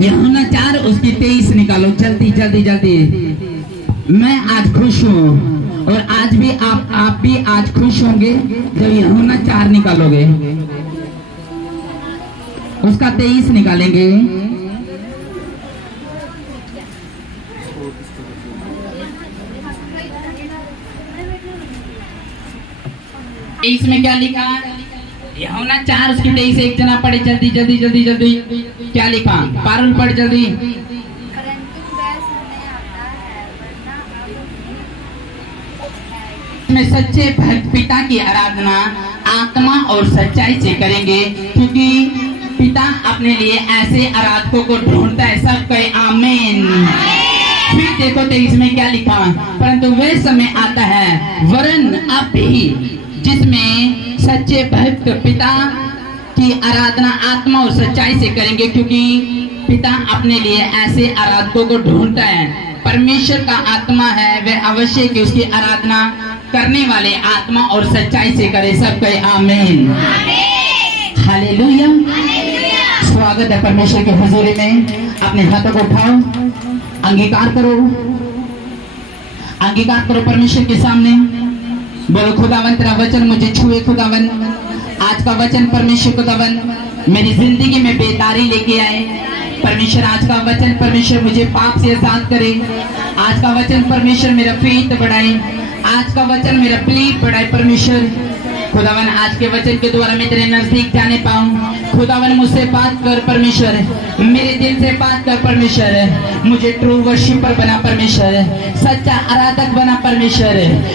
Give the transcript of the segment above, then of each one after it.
यूहन्ना 4 उसकी 23 निकालो, जल्दी जल्दी जल्दी। मैं आज खुश हूँ और आज भी आप भी आज खुश होंगे जब यूहन्ना 4 निकालोगे। उसका 23 निकालेंगे। इसमें क्या लिखा? यूहन्ना 4 उसकी 23 एक जना पढ़े, जल्दी जल्दी जल्दी जल्दी। क्या लिखा? पारुल पढ़ जल्दी। में सच्चे भक्त पिता की आराधना आत्मा और सच्चाई से करेंगे, क्योंकि पिता अपने लिए ऐसे आराधकों को ढूंढता है। सब कहे आमीन। फिर देखो 23 में क्या लिखा? परंतु वे समय आता है, वरन अब भी, जिसमें सच्चे भक्त पिता की आराधना आत्मा और सच्चाई से करेंगे, क्योंकि पिता अपने लिए ऐसे आराधकों को ढूंढता है। परमेश्वर का आत्मा है, वह अवश्य कि उसकी आराधना करने वाले आत्मा और सच्चाई से करे। सब कहे आमीन। हालेलुया। स्वागत है परमेश्वर की हुजूरी में। अपने हाथों को उठाओ, अंगीकार करो, अंगीकार करो परमेश्वर के सामने। बोलो खुदावन तेरा वचन मुझे छुए। खुदावन आज का वचन परमेश्वर खुदावन मेरी जिंदगी में बेदारी लेके आए। परमेश्वर आज का वचन परमेश्वर मुझे पाप से आजाद करे। आज का वचन परमेश्वर मेरा फेथ बढ़ाए। आज का वचन मेरा प्लीज बढ़ाए परमेश्वर। खुदावन आज के वचन के द्वारा मैं तेरे नजदीक जाने पाऊं। खुदावन मुझसे बात कर परमेश्वर, मेरे दिल से बात कर परमेश्वर। मुझे ट्रू वर्शिपर बना परमेश्वर, सच्चा आराधक बना परमेश्वर।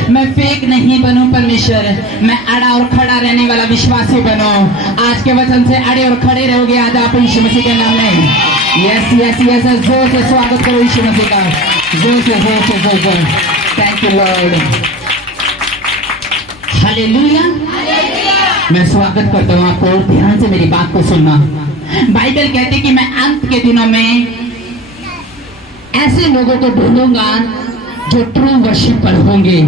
मैं फेक नहीं बनूं परमेश्वर, मैं अड़ा और खड़ा रहने वाला विश्वासी बनूं। आज के वचन से अड़े और खड़े रहोगे आज आप यीशु मसीह के नाम में। यस यस यस, जोर से स्वागत करो यीशु मसीह का, जोर से जोर से जोर से। Thank you Lord. हालेलुया। मैं स्वागत करता हूँ आपको, ध्यान से मेरी बात को सुनना। बाइबल कहते कि मैं अंत के दिनों में ऐसे लोगों को ढूंढूंगा जो ट्रू वर्शिपर होंगे।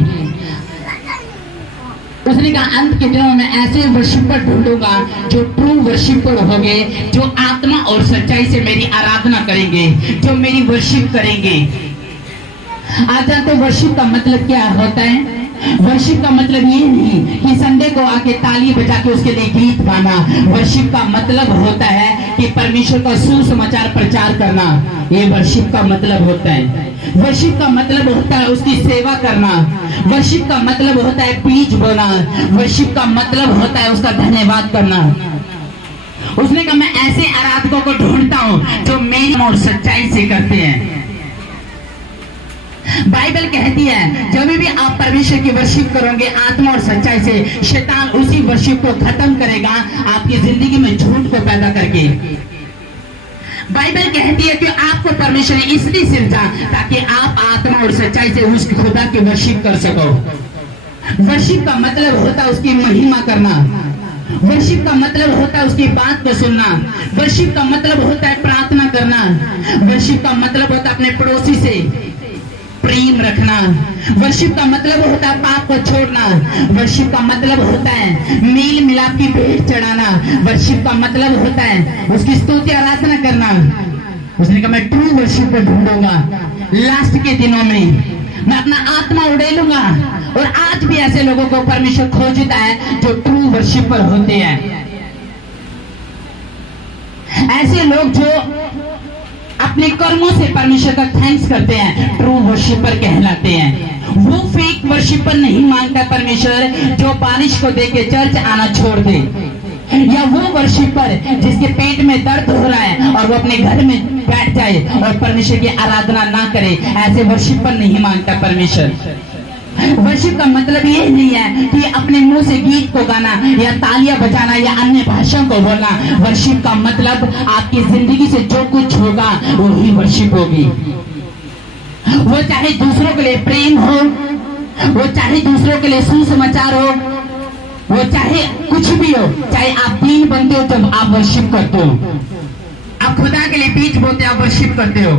उसने कहा अंत के दिनों में ऐसे वर्शिपर ढूंढूंगा जो ट्रू वर्शिपर होंगे, जो आत्मा और सच्चाई से मेरी आराधना करेंगे, जो मेरी वर्शिप करेंगे। आज तो वर्शिप का मतलब क्या होता है? वर्शिप का मतलब ये नहीं कि संडे को आके ताली बजा के उसके लिए गीत गाना। वर्शिप का मतलब होता है कि परमेश्वर का सुसमाचार प्रचार करना। ये वर्शिप का मतलब होता है। वर्शिप का मतलब होता है उसकी सेवा करना। वर्शिप का मतलब होता है बीज बोना। वर्शिप का मतलब होता है उसका धन्यवाद करना। उसने कहा मैं ऐसे आराधकों को ढूंढता हूँ जो मेरी और सच्चाई से करते हैं। बाइबल कहती है जब भी आप परमेश्वर की वर्शिप करोगे आत्मा और सच्चाई से, शैतान उसी वर्शिप को खत्म करेगा आपकी जिंदगी में झूठ को पैदा करके। बाइबल कहती है कि आपको परमेश्वर ने इसलिए सृजा ताकि आप आत्मा और सच्चाई से उस खुदा की वर्शिप कर सको। वर्शिप का मतलब होता है उसकी महिमा करना। वर्शिप का मतलब होता है उसकी बात को सुनना। वर्शिप का मतलब होता है प्रार्थना करना। वर्शिप का मतलब होता है अपने पड़ोसी से प्रेम रखना। वर्शिप का मतलब होता है पाप को छोड़ना। वर्शिप का मतलब होता है मेल मिलाप की भेंट चढ़ाना। वर्शिप का मतलब होता है उसकी स्तुति आराधना करना। उसने कहा मैं ट्रू वर्शिप को ढूंढूंगा। लास्ट के दिनों में मैं अपना आत्मा उड़ेलूंगा। और आज भी ऐसे लोगों को परमेश्वर खोजता है जो ट्रू वर्शिपर होते हैं। ऐसे लोग जो अपने कर्मों से परमेश्वर का थैंक्स करते हैं, ट्रू वर्शिपर कहलाते हैं। वो फेक वर्शिपर नहीं मानता परमेश्वर जो बारिश को देख के चर्च आना छोड़ दे, या वो वर्शिपर जिसके पेट में दर्द हो रहा है और वो अपने घर में बैठ जाए और परमेश्वर की आराधना ना करे। ऐसे वर्शिपर नहीं मानता परमेश्वर। वर्शिप का मतलब ये नहीं है कि अपने मुंह से गीत को गाना या तालियां बजाना या अन्य भाषाओं को बोलना। वर्शिप का मतलब आपकी जिंदगी से जो कुछ होगा वही वर्शिप होगी। वो चाहे दूसरों के लिए प्रेम हो, वो चाहे दूसरों के लिए सुसमाचार हो, वो चाहे कुछ भी हो, चाहे आप दीन बनते हो जब आप वर्शिप करते हो, आप खुदा के लिए बीज बोते हो, आप वर्शिप करते हो,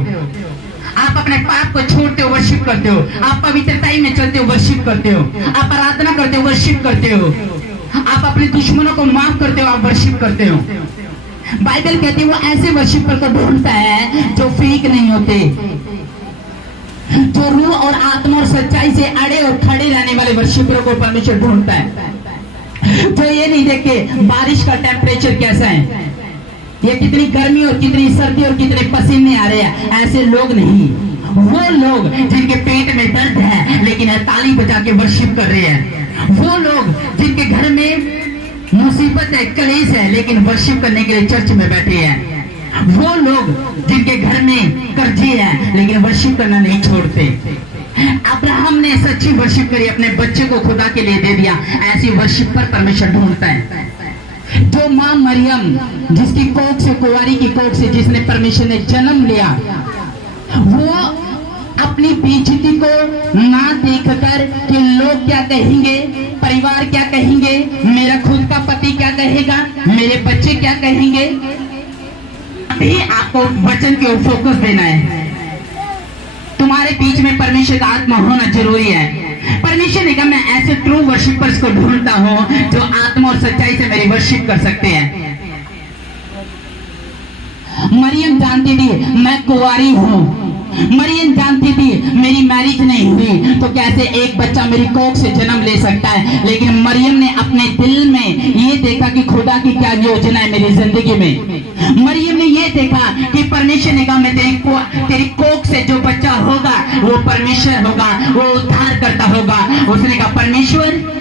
आप अपने पाप को छोड़ते हो, वर्शिप करते हो, आप पवित्रताई में चलते हो, वर्शिप करते हो, आप आराधना करते हो, वर्शिप करते हो, आप अपने दुश्मनों को माफ करते हो, आप वर्शिप करते हो। बाइबल कहती है वो ऐसे वर्शिपर को ढूंढता है जो फेक नहीं होते, जो रूह और आत्मा और सच्चाई से अड़े और खड़े रहने वाले वर्शिपरों को परमेश्वर ढूंढता है। जो ये नहीं देखते बारिश का टेम्परेचर कैसा है, ये कितनी गर्मी और कितनी सर्दी और कितने पसीने आ रहे हैं, ऐसे लोग नहीं। वो लोग जिनके पेट में दर्द है लेकिन ताली बजा के वर्शिप कर रहे हैं। वो लोग जिनके घर में मुसीबत है, कलेश है, लेकिन वर्शिप करने के लिए चर्च में बैठे हैं। वो लोग जिनके घर में कर्जे हैं लेकिन वर्शिप करना नहीं छोड़ते। अब्राहम ने सच्ची वर्शिप करी, अपने बच्चे को खुदा के लिए दे दिया। ऐसी वर्शिप पर परमेश्वर ढूंढता है। जो माँ मरियम जिसकी कोख से, कुंवारी की कोख से जिसने परमेश्वर ने जन्म लिया, वो अपनी बेइज्जती को ना देखकर कि लोग क्या कहेंगे, परिवार क्या कहेंगे, मेरा खुद का पति क्या कहेगा, मेरे बच्चे क्या कहेंगे, अभी आपको वचन की ओर फोकस देना है। तुम्हारे बीच में परमेश्वर का आत्मा होना जरूरी है। परमेश्वर ने कहा मैं ऐसे ट्रू वर्शिपर्स को ढूंढता हूं जो आत्मा और सच्चाई से मेरी वर्शिप कर सकते हैं। मरियम जानती थी मैं कुंवारी हूं, मरियम जानती थी मेरी मैरिज नहीं हुई तो कैसे एक बच्चा मेरी कोख से जन्म ले सकता है। लेकिन मरियम ने अपने दिल में ये देखा कि खुदा की क्या योजना है मेरी जिंदगी में। मरियम ने ये देखा कि परमेश्वर ने कहा मैं तेरी कोख से जो बच्चा होगा वो परमेश्वर होगा, वो उद्धार करता होगा। उसने कहा परमेश्वर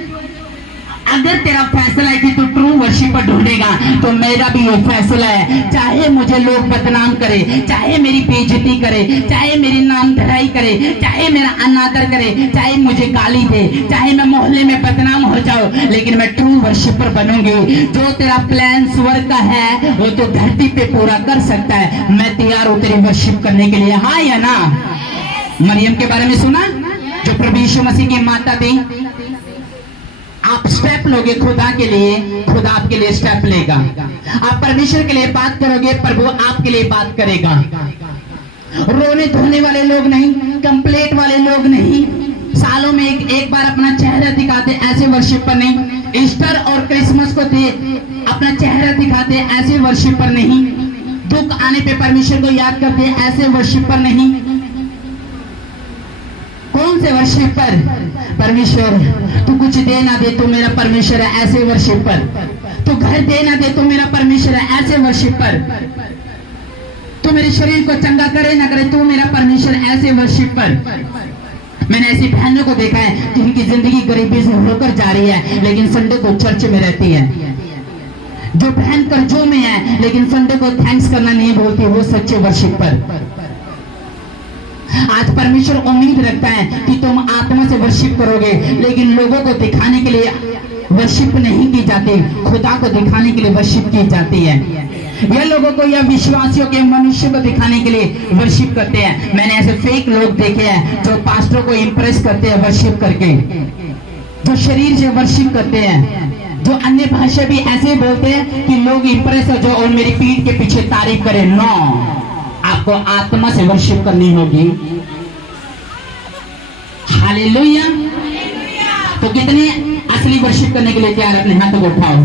अगर तेरा फैसला है कि तू ट्रू वर्शिपर ढूंढेगा तो मेरा भी वो फैसला है। चाहे मुझे लोग बदनाम करे, चाहे मेरी बेइज्जती करे, चाहे मेरी नाम धराई करे, चाहे मेरा अनादर करे, चाहे मुझे गाली दे, चाहे मैं मोहल्ले में बदनाम हो जाऊं, लेकिन मैं ट्रू वर्शिपर बनूंगी। जो तेरा प्लान स्वर्ग का है वो तो धरती पे पूरा कर सकता है। मैं तैयार हूं तेरी वर्शिप करने के लिए, हाँ या ना। मरियम के बारे में सुना, जो प्रभु यीशु मसीह की माता थी। आप स्टेप लोगे खुदा के लिए, खुदा आपके लिए स्टेप लेगा। आप परमेश्वर के लिए बात करोगे, प्रभु आपके लिए बात करेगा। रोने धोने वाले लोग नहीं, कंप्लेंट वाले लोग नहीं, सालों में एक बार अपना चेहरा दिखाते ऐसे वर्शिपर नहीं। ईस्टर और क्रिसमस को अपना चेहरा दिखाते ऐसे वर्शिपर नहीं। दुख आने पे परमेश्वर को याद करते ऐसे वर्शिपर नहीं। कौन से वर्शिपर? परमेश्वर तू कुछ दे ना दे तो मेरा परमेश्वर है, ऐसे वर्शिपर। तू घर दे ना दे तो मेरा परमेश्वर है, ऐसे वर्शिपर। तू मेरे शरीर को चंगा करे ना करे तू मेरा परमेश्वर, ऐसे वर्शिपर। मैंने ऐसी बहनों को देखा है जिनकी जिंदगी गरीबी से होकर जा रही है लेकिन संडे को चर्च में रहती है। जो बहन कर्जों में है लेकिन संडे को थैंक्स करना नहीं बोलती, वो सच्चे वर्शिपर। आज परमेश्वर उम्मीद रखता है कि तुम आत्मा से वर्शिप करोगे, लेकिन लोगों को दिखाने के लिए वर्शिप नहीं की जाती, खुदा को दिखाने के लिए वर्शिप की जाती है। यह लोगों को या विश्वासियों के मनुष्य को दिखाने के लिए वर्शिप करते हैं। मैंने ऐसे फेक लोग देखे हैं जो पास्टरों को इंप्रेस करते हैं वर्शिप करके, जो शरीर से वर्शिप करते हैं, जो अन्य भाषा भी ऐसे बोलते हैं कि लोग इंप्रेस हो जाओ और मेरी पीठ के पीछे तारीफ करें। नो, आपको आत्मा से वर्शिप करनी होगी। हालेलुया। तो कितने असली वर्शिप करने के लिए तैयार? अपने हाथों को उठाओ।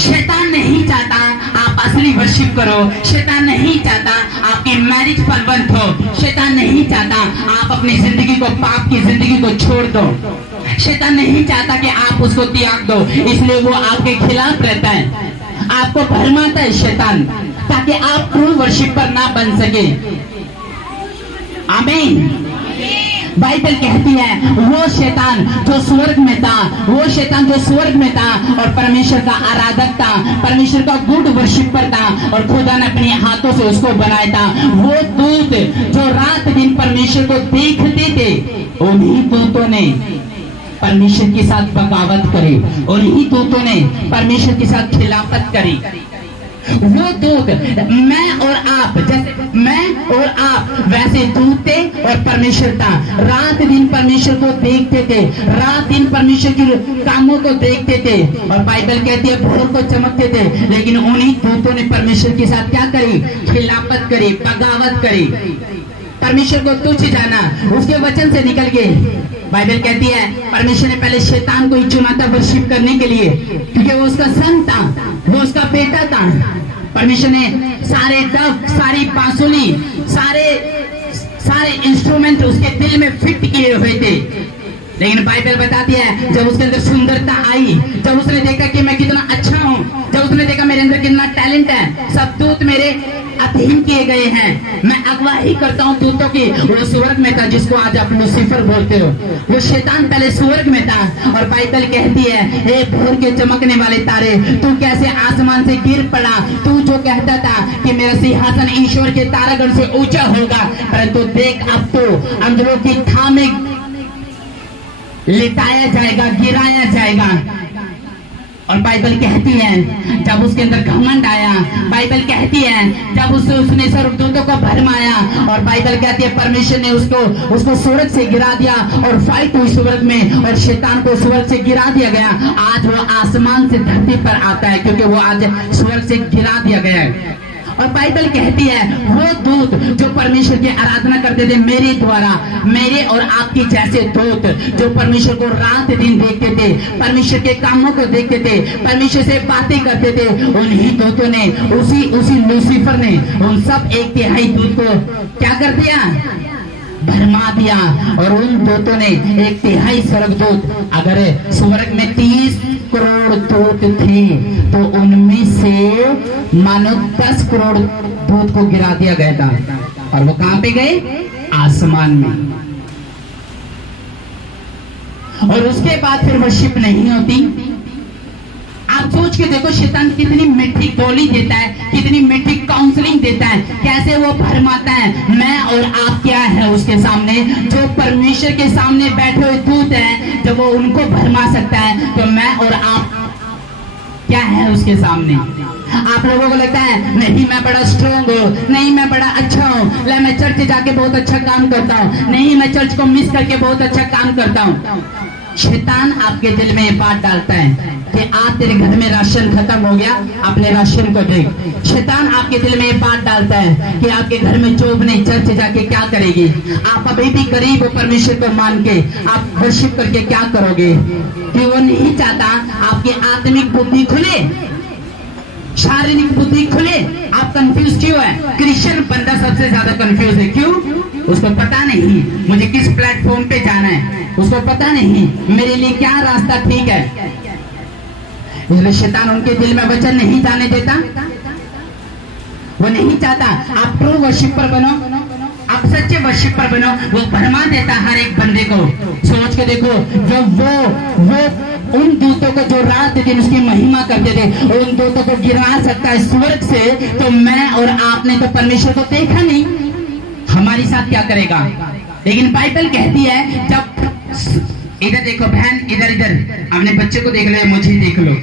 शैतान नहीं चाहता आप असली वर्शिप करो। शैतान नहीं चाहता आपकी मैरिज बलवंत हो। शैतान नहीं चाहता आप अपनी जिंदगी को, पाप की जिंदगी को छोड़ दो। शैतान नहीं चाहता कि आप उसको त्याग दो, इसलिए वो आपके खिलाफ रहता है, आपको भरमाता है शैतान, ताकि आप ट्रू वर्शिपर ना बन सके। आमीन। बाइबल कहती है वो शैतान जो स्वर्ग में था, वो शैतान जो स्वर्ग में था और परमेश्वर का आराधक था, परमेश्वर का गुड वर्शिपर था और खुदा ने अपने हाथों से उसको बनाया था। वो दूत जो रात दिन परमेश्वर को देखते थे, उन्हीं दूतों ने परमेश्वर के साथ बगावत करी, उन्हीं दूतों ने परमेश्वर के साथ खिलाफत करी। वो दूत मैं और आप, जैसे मैं और आप वैसे दूत थे और परमेश्वर था। रात दिन परमेश्वर को देखते थे, रात दिन परमेश्वर के कामों को देखते थे और बाइबल कहती है भोर को चमकते थे। लेकिन उन्हीं दूतों ने परमेश्वर के साथ क्या करी? खिलाफत करी, बगावत करी, परमेश्वर को तुच्छ जाना, उसके वचन से निकल गए। बाइबल कहती है परमेश्वर ने पहले शैतान को ही चुना था वर्शिप करने के लिए, क्योंकि वो उसका सन था, वो उसका बेटा था। परमेश्वर ने सारे डफ, सारी बांसुरी, सारे इंस्ट्रूमेंट उसके दिल में फिट किए हुए थे। लेकिन बाइबल बताती है जब उसके अंदर सुंदरता आई, जब उसने देखा कि मैं कितना अच्छा हूँ, जब उसने देखा मेरे अंदर कितना टैलेंट है, सब दूत मेरे अधीन किए गए हैं, मैं अगवाही करता हूँ दूतों की। वो स्वर्ग में था, जिसको आज आप लूसीफर बोलते हो। वो शैतान पहले स्वर्ग में था। और बाइबल कहती है, हे भोर के चमकने वाले तारे, तू कैसे आसमान से गिर पड़ा। तू जो कहता था कि मेरा सिंहासन ईश्वर के तारागण से ऊंचा होगा, परंतु देख अब तो अंधेरों की थाह में लिटाया जाएगा, गिराया जाएगा। और बाइबल कहती है जब उसके अंदर घमंड आया, बाइबल कहती है जब उसने स्वर्गदूतों को भरमाया, और बाइबल कहती है परमेश्वर ने उसको स्वर्ग से गिरा दिया और फाइट हुई स्वर्ग में, और शैतान को स्वर्ग से गिरा दिया गया। आज वो आसमान से धरती पर आता है, क्योंकि वो आज स्वर्ग से गिरा दिया गया है। और बाइबल कहती है वो दूत जो परमेश्वर की आराधना करते थे मेरे द्वारा, मेरे और आपके जैसे दूत जो परमेश्वर को रात दिन देखते थे, परमेश्वर के कामों को देखते थे, परमेश्वर से बातें करते थे, उन्हीं दूतों ने, उसी लूसीफर ने उन सब 1/3 दूत को क्या कर दिया? भरमा दिया। और उन दूतों ने 1/3 स्वर्गदूत, अगर स्वर्ग में 30 करोड़ दूत थे तो उनमें से मानो 10 करोड़ दूत को गिरा दिया गया था। और वो कहां पे गए? आसमान में। और उसके बाद फिर वर्शिप नहीं होती। आप सोच के देखो शैतान कितनी मीठी गोली देता है, कितनी मीठी काउंसलिंग देता है, कैसे वो भरमाता है। मैं और आप क्या है उसके सामने? जो परमेश्वर के सामने बैठे हुए दूत हैं, जब वो उनको भरमा सकता है, तो मैं और आप क्या है उसके सामने? आप लोगों को लगता है नहीं मैं बड़ा स्ट्रॉन्ग हूँ, नहीं मैं बड़ा अच्छा हूँ, मैं चर्च जाके बहुत अच्छा काम करता हूँ, नहीं मैं चर्च को मिस करके बहुत अच्छा काम करता हूँ। शैतान आपके दिल में बात डालता है कि आज तेरे घर में राशन खत्म हो गया, अपने राशन को देख। शैतान आपके दिल में बात डालता है कि आपके घर में जॉब नहीं, चर्च जाके क्या करेगी। आप अभी भी गरीब हो, परमेश्वर को मान के आप वर्शिप करके क्या करोगे? कि वो नहीं चाहता आपकी आत्मिक बुद्धि खुले, शारीरिक बुद्धि खुले। आप कंफ्यूज क्यों है? क्रिश्चियन बंदा सबसे ज्यादा कंफ्यूज है। क्यों? उसको पता नहीं मुझे किस प्लेटफॉर्म पे जाना है, उसको पता नहीं मेरे लिए क्या रास्ता ठीक है। इसलिए शैतान उनके दिल में वचन नहीं जाने देता। वो नहीं चाहता आप ट्रू वर्शिपर बनो, आप सच्चे वर्शिपर बनो। वो भरमा देता हर एक बंदे को। सोच के देखो, जब वो उन दूतों को जो रात दिन उसकी महिमा करते थे, उन दूतों को गिरा सकता है स्वर्ग से, तो मैं और आपने तो परमेश्वर को देखा नहीं, हमारे साथ क्या करेगा? लेकिन बाइबल कहती है जब इधर देखो बहन, इधर अपने बच्चे को देख लो, मुझे देख लो।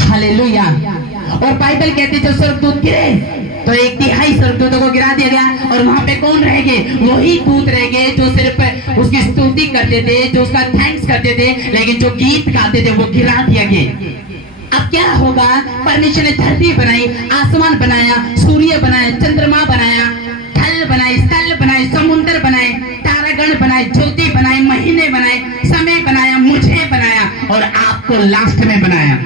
हालेलुया। और बाइबल कहती है जब स्वर्गदूत गिरे तो 1/3 स्वर्गदूतों को गिरा दिया गया। और वहां पे कौन रह गए? वही दूत रह गए जो सिर्फ उसकी स्तुति करते थे, जो उसका थैंक्स करते थे, लेकिन जो गीत गाते थे वो गिरा दिया गया। अब क्या होगा? परमेश्वर ने धरती बनाई, आसमान बनाया, सूर्य बनाया, चंद्रमा बनाया, थल बनाए, स्थल बनाए, समुद्र बनाए, तारागण बनाए, ज्योति बनाए, महीने बनाए, समय बनाया, मुझे बनाया और आपको लास्ट में बनाया।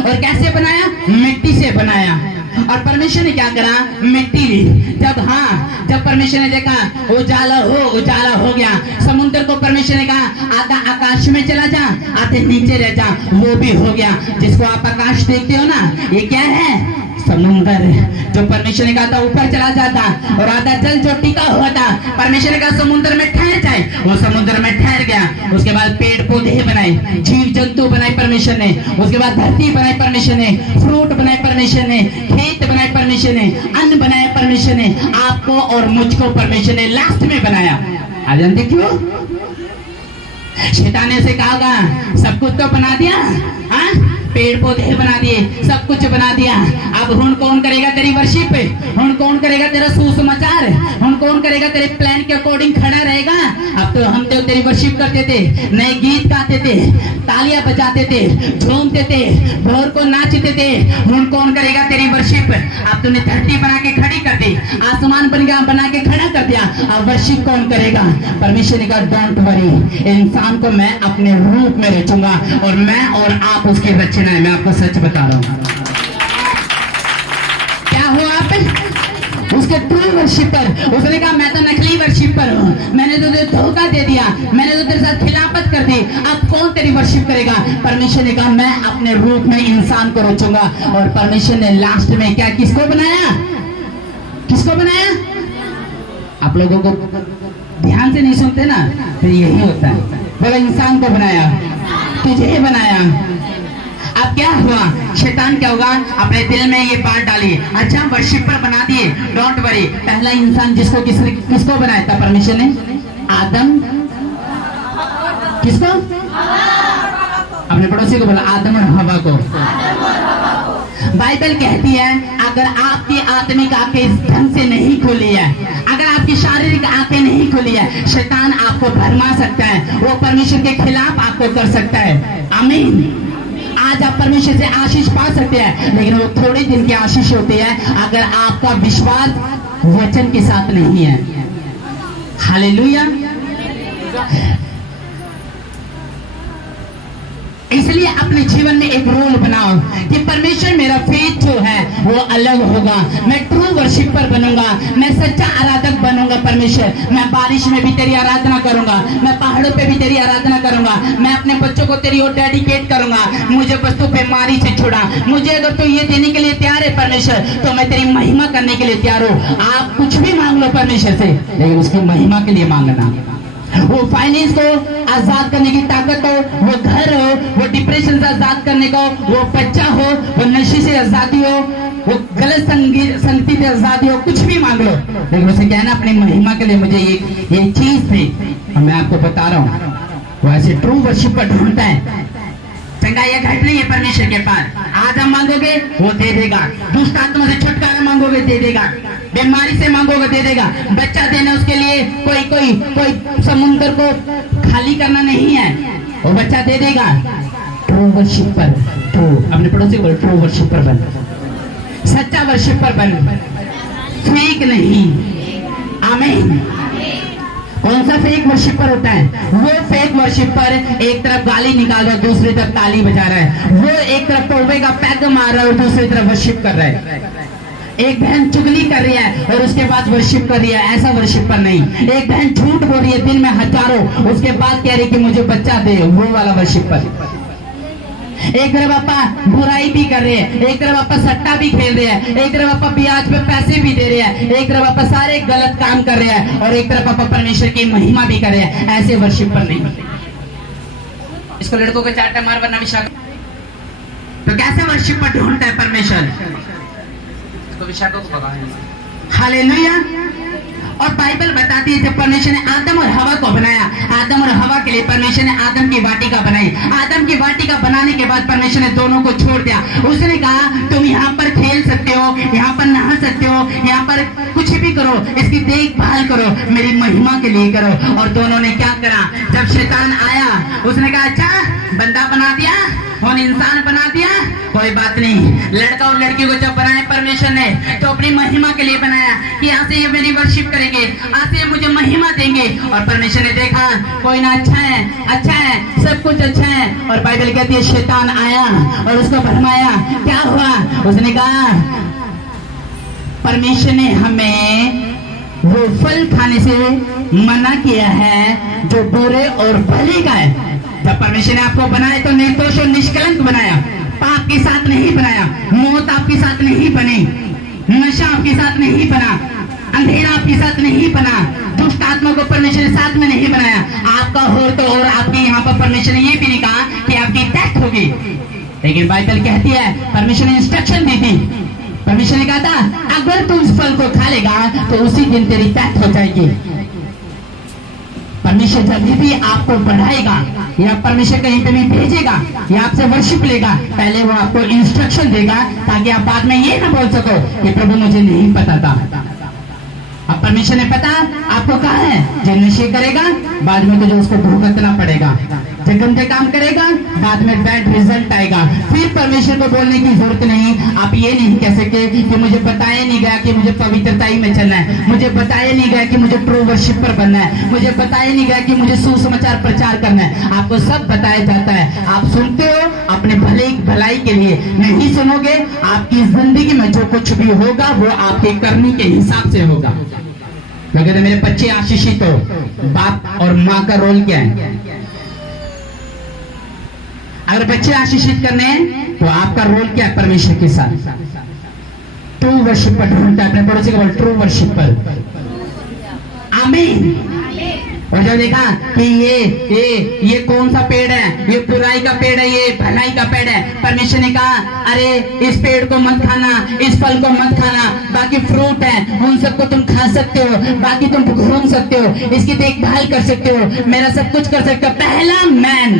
और कैसे बनाया? मिट्टी से बनाया। और परमेश्वर ने क्या करा? मिट्टी ली। जब परमेश्वर ने देखा उजाला हो गया, समुद्र को परमेश्वर ने कहा आधा आकाश में चला जा, आधे नीचे रह जा, वो भी हो गया। जिसको आप आकाश देखते हो ना, ये क्या है? समुंदर। जो परमेश्वर ने कहा था ऊपर चला जाता, और आधा जल जो टिका हुआ था, परमेश्वर ने कहा समुद्र में ठहर जाए, वो समुद्र में ठहर गया। उसके बाद पेड़ पौधे बनाए, जीव जंतु बनाए परमेश्वर ने, उसके बाद धरती बनाई परमेश्वर ने, फ्रूट बनाए परमेश्वर ने, खेत बनाए परमेश्वर ने, अन्न बनाए परमेश्वर ने, आपको और मुझको परमेश्वर ने लास्ट में बनाया। आ जानते क्यों? शैतान ने ऐसे कहा सब कुछ तो बना दिया, पेड़ पौधे बना दिए, सब कुछ बना दिया, अब हुन कौन करेगा तेरी वर्शिप? हुन कौन करेगा तेरा सुसमाचार? हुन कौन करेगा तेरे प्लान के अकॉर्डिंग खड़ा रहेगा? अब तो हम तो तेरी वर्शिप करते थे, नए गीत गाते थे, तालियां बजाते थे, झूमते थे, भोर को नाचते थे। हुन कौन करेगा तेरी वर्शिप? अब तूने धरती बना के खड़ी कर दी, आसमान बना के खड़ा कर दिया, अब वर्शिप कौन करेगा? परमेश्वर ने कहा डोंट वरी, इंसान को मैं अपने रूप में रचूंगा और मैं और आप उसकी रचना है। मैं आपको सच बता रहा हूं। क्या हुआ आप उसके ट्रू वर्शिपर? उसने कहा मैं तो नकली वर्शिपर हूँ, मैंने तो तुझे धोखा दे दिया, मैंने तो तेरे साथ खिलाफत कर दी, अब कौन तेरी वर्शिप करेगा? परमेश्वर ने कहा मैं अपने रूप में इंसान को रचूंगा। और परमेश्वर ने लास्ट में क्या किसको बनाया? किसको बनाया? आप लोगों को ध्यान से नहीं सुनते ना, फिर यही होता है। बोला इंसान को बनाया, तुझे बनाया। अब क्या हुआ? शैतान क्या होगा? अपने दिल में ये बात डाली, अच्छा वर्शिपर बना दिए, डोंट वरी। पहला इंसान जिसको किसको बनाया था परमेश्वर ने? आदम। किसको? अपने पड़ोसी को बोला आदम और हवा को। बाइबल कहती है अगर आपकी आत्मिक आंखें इस ढंग से नहीं खुली है, अगर आपकी शारीरिक आंखें नहीं खुली है, शैतान आपको भरमा सकता है, वो परमेश्वर के खिलाफ आपको कर सकता है। आमीन। आज आप परमेश्वर से आशीष पा सकते हैं, लेकिन वो थोड़े दिन की आशीष होती है अगर आपका विश्वास वचन के साथ नहीं है। हालेलुया। इसलिए अपने जीवन में एक रोल बनाओ कि परमेश्वर मेरा फेथ जो है वो अलग होगा, मैं ट्रू वर्शिपर बनूंगा, मैं सच्चा आराधक बनूंगा। परमेश्वर मैं बारिश में भी तेरी आराधना करूंगा, मैं पहाड़ों पे भी तेरी आराधना करूंगा, मैं अपने बच्चों को तेरी ओर डेडिकेट करूंगा। मुझे बस तू बीमारी से छुड़ा, मुझे अगर तू ये देने के लिए तैयार है परमेश्वर, तो मैं तेरी महिमा करने के लिए तैयार हूँ। आप कुछ भी मांग लो परमेश्वर से, लेकिन उसकी महिमा के लिए मांगना। वो फाइनेंस को आजाद करने की ताकत हो, वो घर हो, वो डिप्रेशन से आजाद करने को, वो बच्चा हो, वो नशे से आजादी हो, वो गलत संगति से आजादी हो, कुछ भी मांग लो, लेकिन उसे कहना अपनी महिमा के लिए मुझे ये चीज थी। और मैं आपको बता रहा हूँ वो ऐसे ट्रू वर्शिपर ढूंढता है। चंगा ये घट नहीं है परमेश्वर के पास। आदम मांगोगे वो दे देगा, दुष्ट आत्मा से छुटकारा मांगोगे दे देगा, बीमारी से मांगोगे दे देगा, बच्चा देना उसके लिए कोई समुद्र को खाली करना नहीं है, वो बच्चा दे देगा। ट्रू वर्शिपर, ट्रू अपने पड़ोसी को ट्रू वर्शिपर बन, सच्चा वर्शिपर बन, फेक नहीं। आमीन। कौन सा फेक वर्शिपर होता है? वो फेक वर्शिपर एक तरफ गाली निकाल रहा है, दूसरी तरफ ताली बजा रहा है, वो एक तरफ तोबे का पैग मार रहा है और दूसरी तरफ वर्शिप कर रहा है। एक बहन चुगली कर रही है और उसके बाद वर्शिप कर रही है, ऐसा वर्शिपर नहीं। एक बहन झूठ बोल रही है दिन में हजारों, उसके बाद कह रही कि मुझे बच्चा दे, वो वाला वर्शिपर। एक तरफ पापा बुराई भी कर रहे हैं, एक तरफ पापा सट्टा भी खेल रहे हैं, एक तरफ पापा ब्याज पे पैसे भी दे रहे हैं, एक तरफ पापा सारे गलत काम कर रहे हैं और एक तरफ पापा परमेश्वर की महिमा भी कर रहे हैं। ऐसे वर्शिपर नहीं। इसको लड़कों को चाटा मार वरना विशाख। तो कैसे वर्शिपर ढूंढता है परमेश्वर? इसको विशाखों को भगाओ। हालेलुया। और बाइबल बताती है जब परमेश्वर ने आदम और हवा को बनाया, आदम और हवा के लिए परमेश्वर ने आदम की वाटिका बनाई। आदम की वाटिका बनाने के बाद परमेश्वर ने दोनों को छोड़ दिया। उसने कहा तुम यहाँ पर खेल सकते हो, यहाँ पर नहा सकते हो, यहाँ पर कुछ भी करो, इसकी देखभाल करो, मेरी महिमा के लिए करो। और दोनों ने क्या करा? जब शैतान आया उसने कहा अच्छा बंदा बना दिया और इंसान बना दिया, कोई बात नहीं। लड़का और लड़की को जब बनाया परमेश्वर ने तो अपनी महिमा के लिए बनाया कि यहाँ से ये मेरी वर्शिप करेंगे, आज से ये मुझे महिमा देंगे। और परमेश्वर ने देखा कोई ना अच्छा है, सब कुछ अच्छा है। और बाइबल कहती है शैतान आया और उसको भरमाया। क्या हुआ? उसने कहा परमेश्वर ने हमें वो फल खाने से मना किया है जो बुरे और भले का है। जब परमेश्वर ने आपको बनाया तो निर्दोष और निष्कलंक बनाया, पाप के साथ नहीं बनाया, मौत आपके साथ नहीं बनी, नशा आपके साथ नहीं बना, अंधेरा आपके साथ नहीं बना, दुष्ट आत्मा को परमेश्वर ने साथ में नहीं बनाया। आपका हो तो और आपके यहाँ पर परमेश्वर ने ये भी नहीं कहा कि आपकी डेथ होगी, लेकिन बाइबल कहती है परमेश्वर ने इंस्ट्रक्शन दी थी। परमेश्वर ने कहा था अगर तू इस फल को खा लेगा तो उसी दिन तेरी डेथ हो जाएगी। परमेश्वर जब भी आपको बढ़ाएगा या परमेश्वर कहीं पे भी भेजेगा या आपसे वर्शिप लेगा, पहले वो आपको इंस्ट्रक्शन देगा ताकि आप बाद में ये ना बोल सको कि प्रभु मुझे नहीं पता था। अब परमेश्वर ने पता आपको कहा है जो नशे करेगा बाद में तुझे उसको भुगतना पड़ेगा। जब गंदे काम करेगा बाद में बैड रिजल्ट आएगा। फिर परमेश्वर को बोलने की जरूरत नहीं। आप ये नहीं कह सकते कि मुझे बताया नहीं गया कि मुझे पवित्रताई में चलना है, मुझे बताया नहीं गया कि मुझे ट्रू वर्शिपर बनना है, मुझे बताया नहीं गया कि मुझे सुसमाचार प्रचार करना है। आपको सब बताया जाता है, आप सुनते हो अपने भलाई के लिए। नहीं सुनोगे, आपकी जिंदगी में जो कुछ भी होगा वो आपके करने के हिसाब से होगा। तो कहते मेरे बच्चे आशीषित हो, बाप और माँ का रोल क्या है? अगर बच्चे आशीषित करने हैं तो आपका रोल क्या है परमेश्वर के साथ? ट्रू वर्शिपर ढूंढता है, अपने पड़ोसी को बोल ट्रू वर्शिपर। आमीन। और जब देखा कि ये कौन सा पेड़ है, ये बुराई का पेड़ है, ये भलाई का पेड़ है, परमेश्वर ने कहा अरे इस पेड़ को मत खाना, इस फल को मत खाना, बाकी फ्रूट है उन सबको तुम खा सकते हो, बाकी तुम घूम सकते हो, इसकी देखभाल कर सकते हो, मेरा सब कुछ कर सकते हो। पहला मैन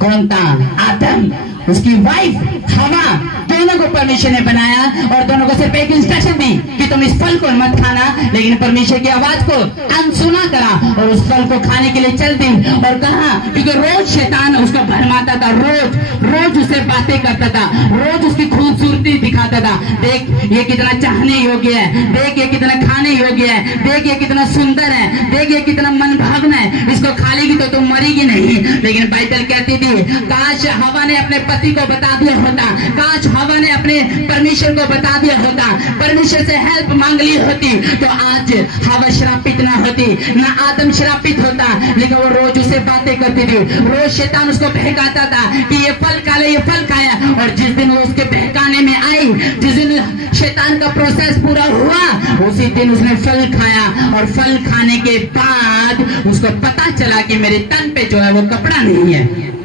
कौन था? आदम, उसकी वाइफ हवा, दोनों को परमेश्वर ने बनाया और दोनों को सिर्फ एक इंस्ट्रक्शन दी कि तुम इस फल को मत खाना, लेकिन परमेश्वर की आवाज को अनसुना करा और उस फल को खाने के लिए चल दी। और कहा क्योंकि रोज शैतान उसको भरमाता था, रोज उससे बातें करता था, रोज उसकी खूबसूरती दिखाता था। देख ये कितना चाहने योग्य है, देख ये कितना खाने योग्य है, देख ये कितना सुंदर है, देख ये कितना मनभावन है, इसको खा लेगी तो तुम मरेगी नहीं। लेकिन बाइबल कहती थी काश हवा ने अपने पति को बता दिया होता, काश हवा ने अपने परमेश्वर को बता दिया होता, परमेश्वर से हेल्प मांग ली होती, तो आज हवा श्रापित ना होती, ना आदम श्रापित होता। लेकिन वो रोज उसे बातें करती थी, रोज शैतान उसको बहकाता था कि ये फल खा ले, ये फल खाया। और जिस दिन वो उसके बहकाने में आई, जिस दिन शैतान का प्रोसेस पूरा हुआ, उसी दिन उसने फल खाया। और फल खाने के बाद उसको पता चला कि मेरे तन पे जो है वो कपड़ा नहीं है।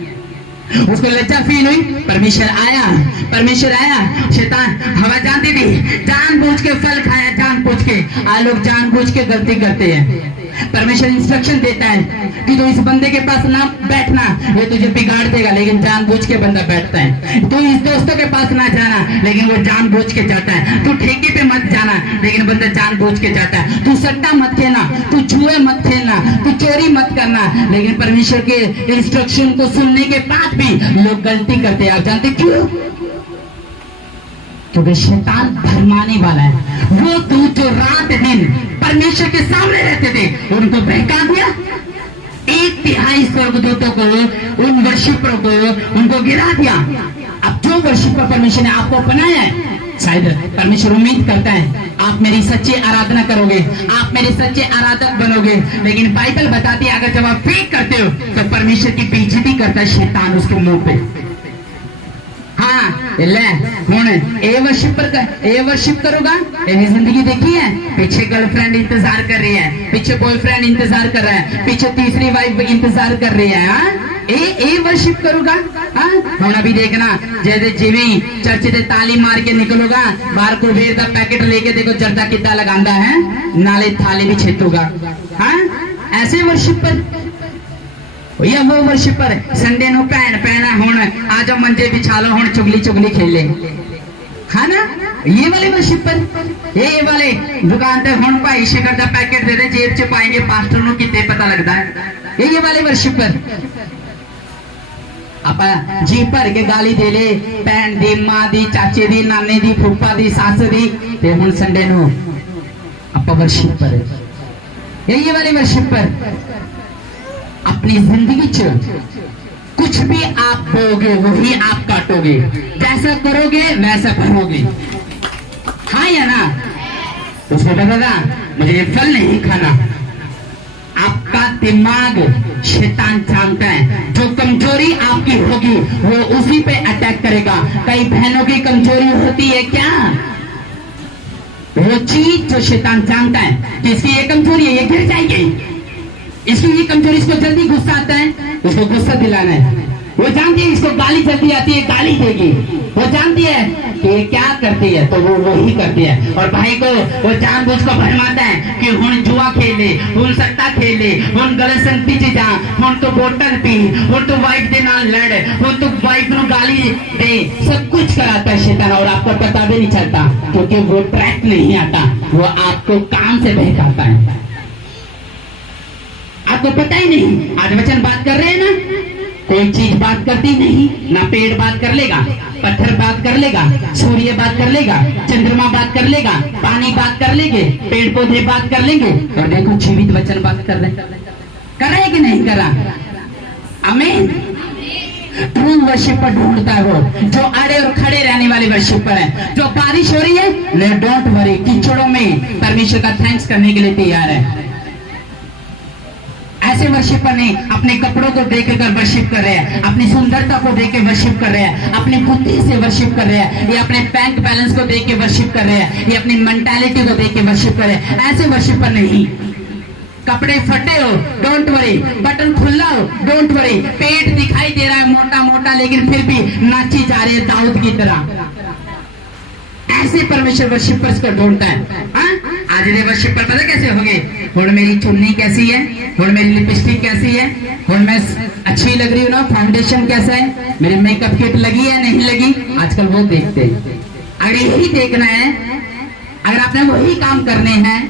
उसको लज्जा फील हुई, परमेश्वर आया। शैतान हवा जानती थी, जानबूझ के फल खाया, जानबूझ के। आज लोग जानबूझ के गलती करते हैं। परमेश्वर इंस्ट्रक्शन देता है कि तू इस बंदे के पास ना बैठना, ये तुझे बिगाड़ देगा, लेकिन जानबूझ के बंदा बैठता है। तू इस दोस्तों के पास ना जाना, लेकिन वो जानबूझ के जाता है। तू ठेके पे मत जाना, लेकिन बंदा जानबूझ के जाता है। तू सट्टा मत खेलना, तू जुए मत खेलना, तू चोरी मत करना, लेकिन परमेश्वर के इंस्ट्रक्शन को सुनने के बाद भी लोग गलती करते हैं। आप जानते क्यों? क्योंकि शैतान भरमाने वाला है। वो दूत जो रात दिन परमेश्वर के सामने रहते थे उनको बहका दिया। 1/3 स्वर्गदूतों को, उन वर्शिपरों को, उनको गिरा दिया। अब जो वर्शिपर परमेश्वर ने आपको बनाया है, शायद परमेश्वर उम्मीद करता है आप मेरी सच्ची आराधना करोगे, आप मेरे सच्चे आराधक बनोगे। लेकिन बाइबल बताती है अगर जब आप फेक करते हो तो परमेश्वर की बेइज्जती करता है शैतान उसके मुंह पे। हाँ ले कौन ए वर्शिप करोगा। ये जिंदगी देखी है, पीछे गर्लफ्रेंड इंतजार कर रही है, पीछे बॉयफ्रेंड इंतजार कर रहा है, पीछे तीसरी वाइफ इंतजार कर रही है। ए वर्शिप करूंगा। हाँ अभी देखना, जैसे जिवे चर्च से ताली मार के निकलोगा, बाहर को बेर का पैकेट लेके देखो जर्दा कितना लगांदा है, नाले थाली भी छेतूगा। हाँ ऐसे वर्शिपर या वो वर्शिपर संडे नो भैन भैन हुण आज मंजे बिछा लो, हुण चुगली खेले, है ना। ये वाले वर्शिपर, ये वाले दुकान पे हुण भाई शिकर का पैकेट दे दे, जेब च पाएंगे, पास्टर नु कितने पता लगता है। ये वाले वर्शिपर आपा जी भर के गाली दे ले, भैन दी, मां दी, चाचे दी, नाने दी, फूफा दी, सास दी, ते हुण संडे नु आपा वर्शिपर। ये वाले वर्शिपर अपनी जिंदगी च कुछ भी आप बोगे वही आप काटोगे, जैसा करोगे वैसा भरोगे। हाँ या ना? उसको पता था मुझे ये फल नहीं खाना। आपका दिमाग शैतान जानता है, जो कमजोरी आपकी होगी वो उसी पे अटैक करेगा। कई बहनों की कमजोरी होती है क्या? वो चीज जो शैतान जानता है कि इसकी ये कमजोरी है, ये गिर जाएगी, इसकी ये कमजोरी, इसको जल्दी गुस्सा आता है, उसको गुस्सा दिलाना है। वो जानती है इसको गाली जल्दी आती है, गाली देगी। वो जानती है कि ये क्या करती है तो वो वही करती है। और भाई को वो जानबूझ को भरमाता है कि हुण जुआ खेले, हुण सट्टा खेले, हुण गलत संगति च जा, हुण तो बोतल पी, हुण तो वाइफ के नाल लड़, हुण तो वाइफ को गाली दे, सब कुछ कराता है शैतान। और आपको पता भी नहीं चलता क्योंकि वो ट्रैक नहीं आता, वो आपको काम से बहकाता है। आपको पता ही नहीं। आज वचन बात कर रहे हैं ना, कोई चीज बात करती नहीं ना। पेड़ बात कर लेगा, पत्थर बात कर लेगा, सूर्य बात कर लेगा, चंद्रमा बात कर लेगा, पानी बात कर लेंगे, पेड़ पौधे बात कर लेंगे। और देखो जीवित वचन बात कर रहे हैं कि नहीं कर रहा? आमीन। ट्रू वर्शिपर ढूंढता है वो जो अड़े और खड़े रहने वाले वर्शिपर है। जो बारिश हो रही है, डोंट वरी, कीचड़ों में परमेश्वर का थैंक्स करने के लिए तैयार है। ऐसे वर्शिपर नहीं अपने कपड़ों को देखकर वर्शिप कर रहे हैं, अपनी सुंदरता को देख के वर्शिप कर रहे हैं, अपनी बुद्धि से वर्शिप कर रहे हैं, ये अपने बैंक बैलेंस को देख के वर्शिप कर रहे हैं, ये अपनी मेंटालिटी को देख के वर्शिप कर रहे हैं। ऐसे वर्शिपर नहीं। कपड़े फटे हो, डोंट वरी, बटन खुला हो, डोंट वरी, पेट दिखाई दे रहा है मोटा मोटा, लेकिन फिर भी नाची जा रही है दाऊद की तरह। ऐसे परमेश्वर वर्शिपर्स को ढूंढता है। आज ये वर्शिपर पता कैसे हो गए? और मेरी चुन्नी कैसी है, और मेरी लिपस्टिक कैसी है, और मैं अच्छी लग रही हूँ ना, फाउंडेशन कैसा है, मेरी मेकअप किट लगी है नहीं लगी, आजकल वो देखते हैं। अगर यही देखना है, अगर आपने वही काम करने हैं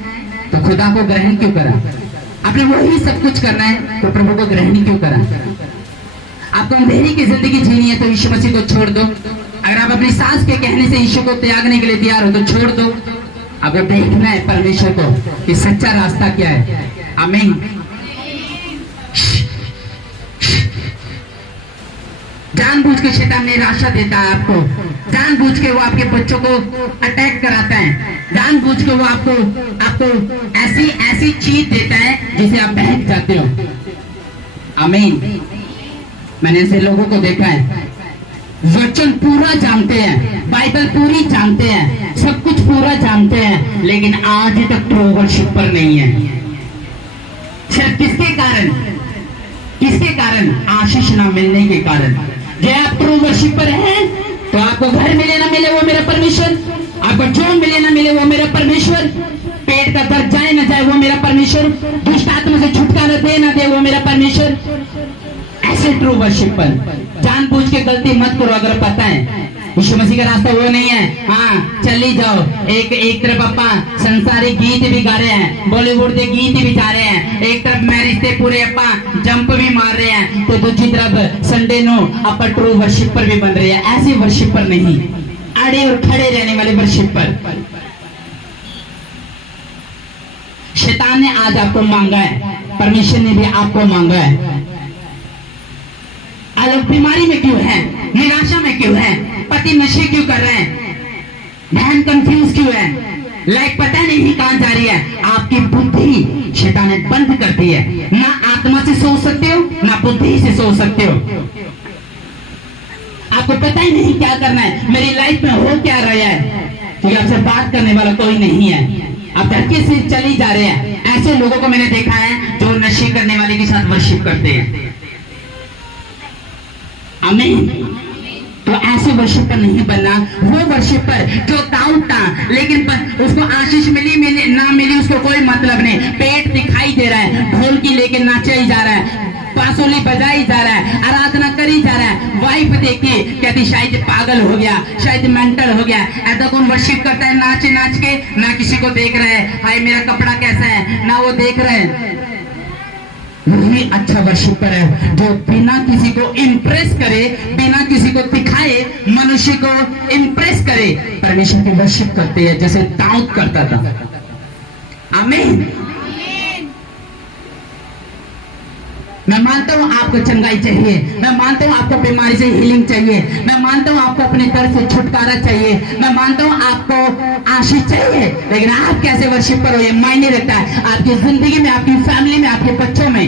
तो खुदा को ग्रहण क्यों करा? आपने वही सब कुछ करना है तो प्रभु को ग्रहण क्यों करा? आपको अंधेरी की जिंदगी जीनी है तो यीशु मसीह को छोड़ दो। अगर आप अपनी सास के कहने से यीशु को त्यागने के लिए तैयार हो तो छोड़ दो। आपको देखना है परमेश्वर को कि सच्चा रास्ता क्या है। आमीन। जानबूझ के शैतान निराशा देता है आपको, जानबूझ के वो आपके बच्चों को अटैक कराता है, जानबूझ के वो आपको ऐसी ऐसी चीज देता है जिसे आप बहक जाते हो। आमीन। मैंने ऐसे लोगों को देखा है, वचन पूरा जानते हैं, बाइबल पूरी जानते हैं, सब कुछ पूरा जानते हैं, लेकिन आज तक ट्रू वर्शिपर नहीं है। सिर्फ किसके कारण? किसके कारण? आशीष ना मिलने के कारण। जो आप ट्रू वर्शिपर हैं तो आपको घर मिले ना मिले वो मेरा परमेश्वर, आपको जो मिले ना मिले वो मेरा परमेश्वर, पेट का दर्द जाए ना जाए वो मेरा परमेश्वर, दुष्ट आत्मा से छुटकारा दे ना दे वो मेरा परमेश्वर। ऐसे ट्रू वर्शिपर। जानबूझ के गलती मत करो अगर पता है यीशु मसीह का रास्ता वो नहीं है। हाँ, चली जाओ। एक तरफ अपा संसारिक गीत भी गा रहे हैं, बॉलीवुड के गीत भी गा रहे हैं, एक तरफ मैरिज से पूरे अपा जंप भी मार रहे हैं, तो दूसरी तरफ संडे नो अपा ट्रू वर्शिपर भी बन रहे हैं। ऐसे वर्शिपर नहीं, अड़े और खड़े रहने वाले वर्शिपर। शैतान ने आज आपको मांगा है, परमेश्वर ने भी आपको मांगा है। लोग बीमारी में क्यों है, निराशा में क्यों है, पति नशे क्यों कर रहे हैं, बहन कंफ्यूज क्यों है, लाइफ पता नहीं कहां जा रही है? आपकी बुद्धि शैतान ने बंद कर दी है। ना आत्मा से सोच सकते हो ना बुद्धि से सोच सकते हो। आपको पता ही नहीं क्या करना है, मेरी लाइफ में हो क्या रहा है, क्योंकि आपसे बात करने वाला कोई नहीं है। आप धक्के से चली जा रहे हैं। ऐसे लोगों को मैंने देखा है जो नशे करने वाले के साथ वर्शिप करते हैं। आमीन। तो ऐसे वर्शिपर नहीं बनना। वो वर्शिपर जो दाऊद था, लेकिन उसको आशीष मिली ना मिली उसको कोई मतलब नहीं, पेट दिखाई दे रहा है, ढोलकी लेके नाचा ही जा रहा है, बांसुरी बजाई जा रहा है, आराधना करी जा रहा है। वाइफ देखी कहती शायद पागल हो गया, शायद मेंटल हो गया। ऐसा कौन वर्शिप करता है नाच नाच के? ना किसी को देख रहे हैं हाय मेरा कपड़ा कैसा है, ना वो देख रहे हैं। वही अच्छा वर्शिपर है जो बिना किसी को इम्प्रेस करे, बिना किसी को दिखाए, मनुष्य को इम्प्रेस करे, परमेश्वर की वर्शिप करते हैं जैसे दाऊद करता था। आमीन। मैं मानता हूं आपको चंगाई चाहिए, मैं मानता हूं आपको बीमारी से हीलिंग चाहिए, मैं मानता हूं आपको अपने दर्द से छुटकारा चाहिए, मैं मानता हूं आपको आशीष चाहिए, लेकिन आप कैसे वर्शिपर हो ये मायने रखता है आपकी जिंदगी में, आपकी फैमिली में, आपके बच्चों में।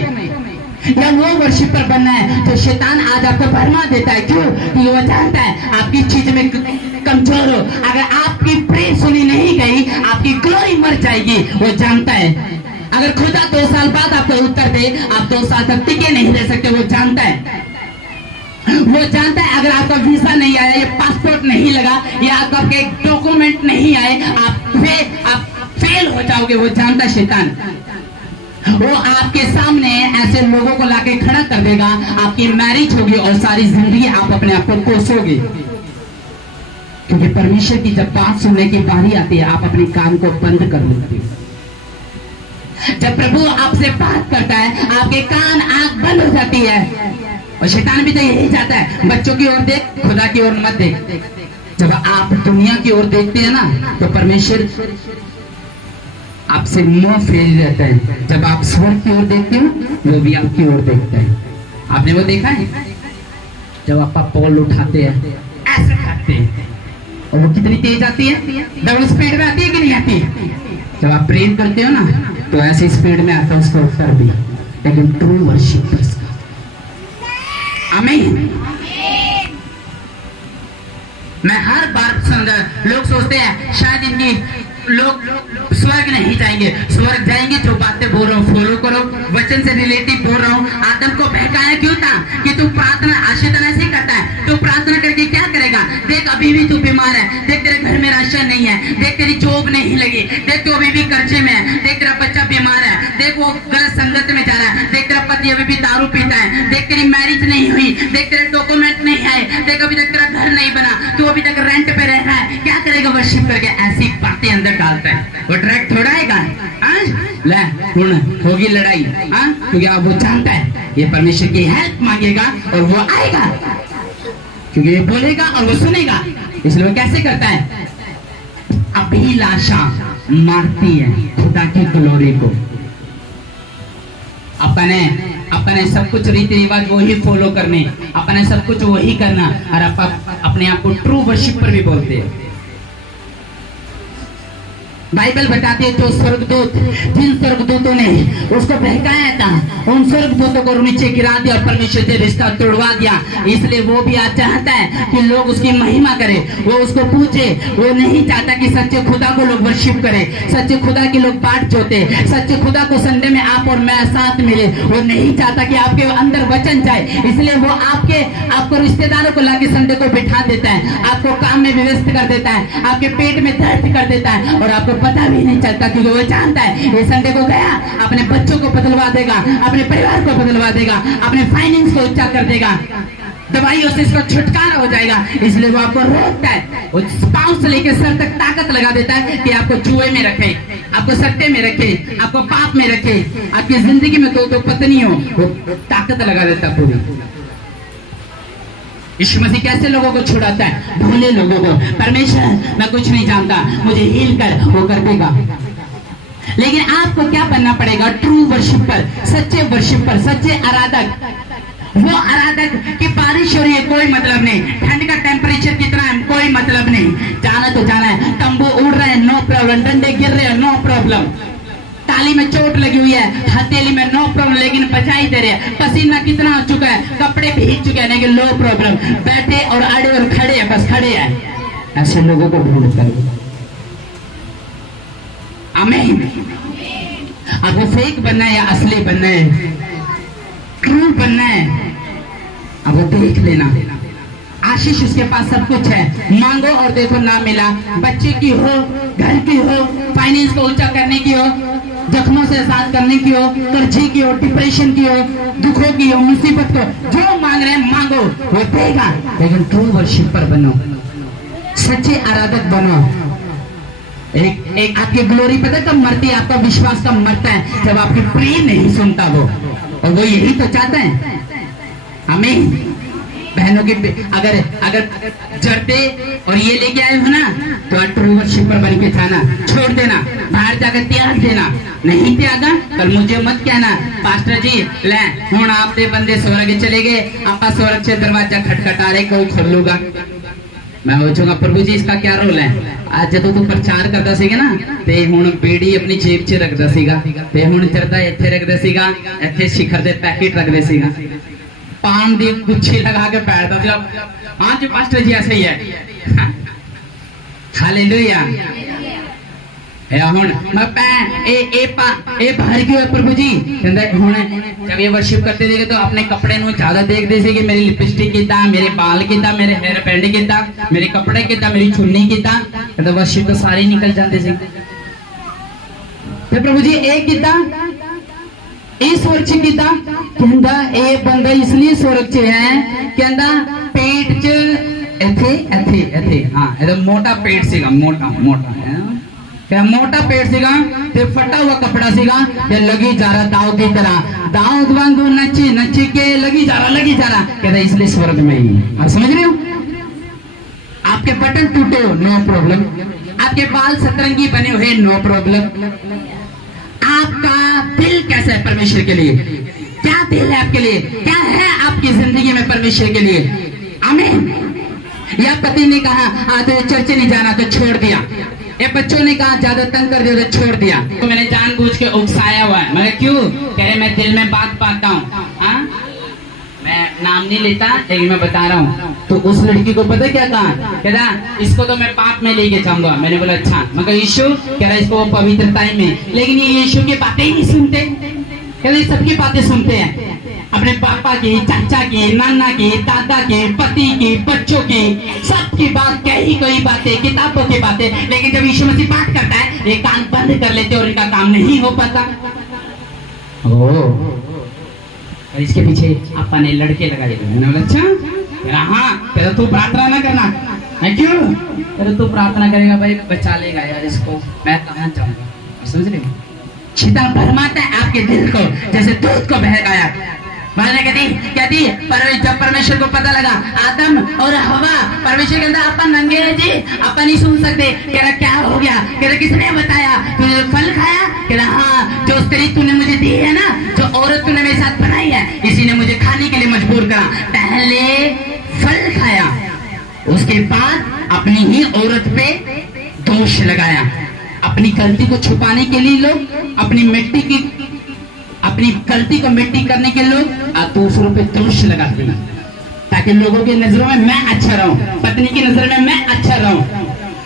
या वो वर्शिपर बनना है तो शैतान आज आपको भरमा देता है। क्यों? क्योंकि वो जानता है आपकी चीज में कमजोर हो। अगर आपकी प्रे सुनी नहीं गई आपकी ग्लोरी मर जाएगी। वो जानता है। अगर खुदा 2 साल बाद आपको उत्तर दे आप 2 साल तक टिके नहीं रह सकते। वो जानता है। वो जानता है अगर आपका वीजा नहीं आया, या पासपोर्ट नहीं लगा, या आपके डॉक्यूमेंट नहीं आए, आप फेल हो जाओगे। वो जानता है शैतान। वो आपके सामने ऐसे लोगों को लाके खड़ा कर देगा, आपकी मैरिज होगी और सारी जिंदगी आप अपने आप को कोसोगे। क्योंकि परमेश्वर की जब बात सुनने की बारी आती है आप अपने कान को बंद कर लेते हो। जब प्रभु आपसे बात करता है आपके कान आंख बंद हो जाती है। और शैतान भी तो यही चाहता है, बच्चों की ओर देख, खुदा की ओर मत देख। जब आप दुनिया की ओर देखते हैं ना तो परमेश्वर आपसे मुंह फेर रहता है। जब आप स्वर्ग की ओर देखते हो वो भी आपकी ओर देखता है। आपने वो देखा है जब आप पॉल उठाते हैं ऐसे करते हैं और वो कितनी तेज आती है, डबल स्पीड में आती है कि नहीं आती। जब आप प्रेम करते हो ना तो ऐसी स्पीड में आता है उसका उत्तर भी। लेकिन ट्रू वर्शिपर्स का आमीन। मैं हर बार लोग सोचते हैं शायद इनकी लोग स्वर्ग नहीं जाएंगे। स्वर्ग जाएंगे जो बातें बोल रहा हूँ फॉलो करो, वचन से रिलेटिव बोल रहा हूँ। आदम को बहकाया क्यों था कि तू प्रार्थना, शैतान ऐसे ही करता है, तू प्रार्थना करके क्या करेगा, देख अभी भी तू बीमार है, देख तेरे घर में राशन नहीं है, देख तेरी जॉब नहीं लगी, देख तू अभी भी कर्जे में है, देख तेरा बच्चा बीमार है, देख वो गलत संगत में जा रहा है, देख तेरा पति अभी भी दारू पीता है, देख तेरी मैरिज नहीं हुई, देख तेरे डॉक्यूमेंट नहीं आए, देख अभी तक तेरा घर नहीं बना, तू अभी तक रेंट पे रह रहा है, क्या करेगा वर्शिप करके। ऐसी बातें अंदर डालता है। वो ट्रैक थोड़ा आएगा ले होगी लड़ाई, क्योंकि आप वो जानता है ये परमेश्वर की हेल्प मांगेगा और वो आएगा, क्योंकि ये बोलेगा और वो सुनेगा। इसलिए वो कैसे करता है, अभिलाषा मारती है खुदा की ग्लोरी को। अपने सब कुछ रीति रिवाज वही फॉलो करने, अपने सब कुछ वही करना, और अपने आप को ट्रू वर्शिपर भी बोलते हैं। बाइबल बताती है जो स्वर्गदूत, जिन स्वर्गदूतों ने उसको बहकाया था उन स्वर्गदूतों को नीचे गिरा दिया और परमेश्वर से रिश्ता तोड़वा दिया। इसलिए वो भी आज चाहता है कि लोग उसकी महिमा करें, वो उसको पूछे। वो नहीं चाहता कि सच्चे खुदा को लोग वर्शिप करें, सच्चे खुदा के लोग पाठ जोते, सच्चे खुदा को संडे में आप और मैं साथ मिले। वो नहीं चाहता कि आपके अंदर वचन जाए, इसलिए वो आपको रिश्तेदारों को लाके संडे को बिठा देता है, आपको काम में व्यस्त कर देता है, आपके पेट में दर्द कर देता है और आपको पता भी नहीं चलता, क्योंकि वो जानता है ये संडे को गया अपने बच्चों को बदलवा देगा, अपने परिवार को बदलवा देगा, अपने फाइनेंस को ऊंचा कर देगा, दवाइयों से इसका छुटकारा हो जाएगा। इसलिए वो आपको रोकता है, वो पांव से लेकर सर तक ताकत लगा देता है कि आपको जुए में रखे, आपको सट्टे में रखे, आपको पाप में रखे, आपकी जिंदगी में दो पत्नी हो, वो ताकत लगा देता है पूरी। यीशु मसीह कैसे लोगों को छुड़ाता है, भोले लोगों को। परमेश्वर मैं कुछ नहीं जानता, मुझे हील कर, वो कर देगा। लेकिन आपको क्या बनना पड़ेगा, ट्रू वर्शिपर, सच्चे वर्शिपर, सच्चे आराधक। वो आराधक की बारिश हो रही है कोई मतलब नहीं, ठंड का टेम्परेचर कितना है कोई मतलब नहीं, जाना तो जाना है, तंबू उड़ रहे हैं नो प्रॉब्लम, डंडे गिर रहे हैं नो प्रॉब्लम, ताली में चोट लगी हुई है, हथेली में नो प्रॉब्लम, लेकिन बचाई दे रहे हैं, पसीना कितना हो चुका है, कपड़े भीग चुके हैं, लेकिन नो प्रॉब्लम, बैठे और आड़े और खड़े हैं, बस खड़े हैं। ऐसे लोगों को ढूंढता है। आमीन। अब वो फेक बनना है या असली बनना है, ट्रू बनना है, अब वो देख लेना। आशीष उसके पास सब कुछ है, मांगो और देखो ना मिला, बच्चे की हो, घर की हो, फाइनेंस को ऊंचा करने की हो, जख्मों से आजाद करने की हो, कर्जे की हो, डिप्रेशन की हो, दुखों की हो, मुसीबत को, जो मांग रहे हैं मांगो, वो देगा। लेकिन ट्रू वर्शिपर बनो, सच्चे आराधक बनो। एक आपकी ग्लोरी पता कब मरती है, आपका विश्वास कब मरता है, जब आपकी प्रेम नहीं सुनता वो, और वो यही तो चाहता है। आमीन। बहनों के अगर जड़ते और ये लेके आए हो ना तो ट्रू वर्शिपर बन के जाना, छोड़ देना, बाहर जाकर त्याग देना। नहीं त्यागा कल मुझे मत कहना पास्टर जी ले हुण आपके बंदे स्वर्ग चले गए, आपा स्वर्ग से दरवाजा खटखटा रहे, कोई खोलूगा। मैं पूछूंगा प्रभु जी इसका क्या रोल है। आज जो तू प्रचार करता सीगा ना ते हुण बेड़ी अपनी जेब च रखदा सीगा, ते हुण चरदा इत्थे रखदा सीगा, इत्थे शिखर दे पैकेट रखदे सीगा, पान दी गुच्छी लगा के बैठता था। हाँ जी पास्टर जी ऐसा ही है। हालेलुया। हुण मैं बाहर क्यों है प्रभु जी, हुण जब ये वर्शिप करते थे तो अपने कपड़े नु ज्यादा देखते थे कि मेरी लिपस्टिक किदा, मेरे बाल किदा, मेरे हेयर बैंड किदा, मेरे कपड़े किदा, मेरी चुन्नी किदा, तो वर्शिप तो सारे निकल जाते थे। तो प्रभु जी एक किदा इस स्वर्ग च किदा, कहंदा ए बंदा इसलिए स्वर्ग च है, कहंदा पेट च इथे इथे इथे, हाँ इधर मोटा पेट सीगा, मोटा मोटा है, क्या मोटा पेट सीगा ते फटा हुआ कपड़ा सीगा ते लगी जा रहा दाव की तरह, दाव वांगू नची नची के लगी जा रहा कहता इसलिए स्वर्ग में ही। आप समझ रहे हो? आपके बटन टूटे हो, नो प्रॉब्लम। आपके बाल सतरंगी बने हुए, नो प्रॉब्लम। आपका दिल कैसा है परमेश्वर के लिए? क्या दिल है आपके लिए? क्या है आपकी जिंदगी में परमेश्वर के लिए? आमीन। या पति ने कहा आज चर्च नहीं जाना तो छोड़ दिया, ये बच्चों ने कहा ज्यादा तंग कर दिया तो छोड़ दिया, तो मैंने जानबूझ के उकसाया हुआ है। मगर क्यों? कह रहे मैं दिल में बात पाता हूँ। हाँ, मैं नाम नहीं लेता लेकिन मैं बता रहा हूँ। तो उस लड़की को पता क्या कहा? कहता इसको तो मैं पाप में लेके जाऊंगा। मैंने बोला अच्छा, मगर यीशु कह रहा इसको पवित्रता में, लेकिन ये यीशु की बातें ही नहीं सुनते। कह रहे सबकी बातें सुनते हैं, अपने पापा की, चाचा की, नाना की, दादा की, पति की, बच्चों की, सबकी बात, कई कोई बातें, किताबों की बातें, लेकिन जब यीशु मसीह बात करता है ये कान बंद कर लेते और इनका काम नहीं हो पाता। और इसके पीछे आपा ने लड़के लगाए। मैंने बोला अच्छा, हाँ, पहले तू प्रार्थना ना करना। मैं क्यों? पहले तू प्रार्थना करेगा भाई बचा लेगा यार इसको, मैं कहाँ जाऊंगा। समझ रहे हो? शैतान भरमाता है आपके दिल को जैसे दूध को बहकाया। मैंने कहती जब परमेश्वर को पता लगा आदम और हवा, परमेश्वर कहता अपन नंगे हैं जी, अपन नहीं सुन सकते। कह रहा क्या हो गया? कह रहा किसने बताया? तूने फल खाया? कह रहा हाँ, जो स्त्री तूने मुझे दी है ना, जो औरत तूने मेरे साथ बनाई है, इसी ने मुझे खाने के लिए मजबूर करा। पहले फल खाया, उसके बाद अपनी ही औरत पे दोष लगाया। अपनी गलती को छुपाने के लिए लोग अपनी गलती को मिट्टी करने के लोग दूसरों पे दोष लगाते हैं, ताकि लोगों की नजरों में मैं अच्छा रहूं, पत्नी की नजर में मैं अच्छा रहूं,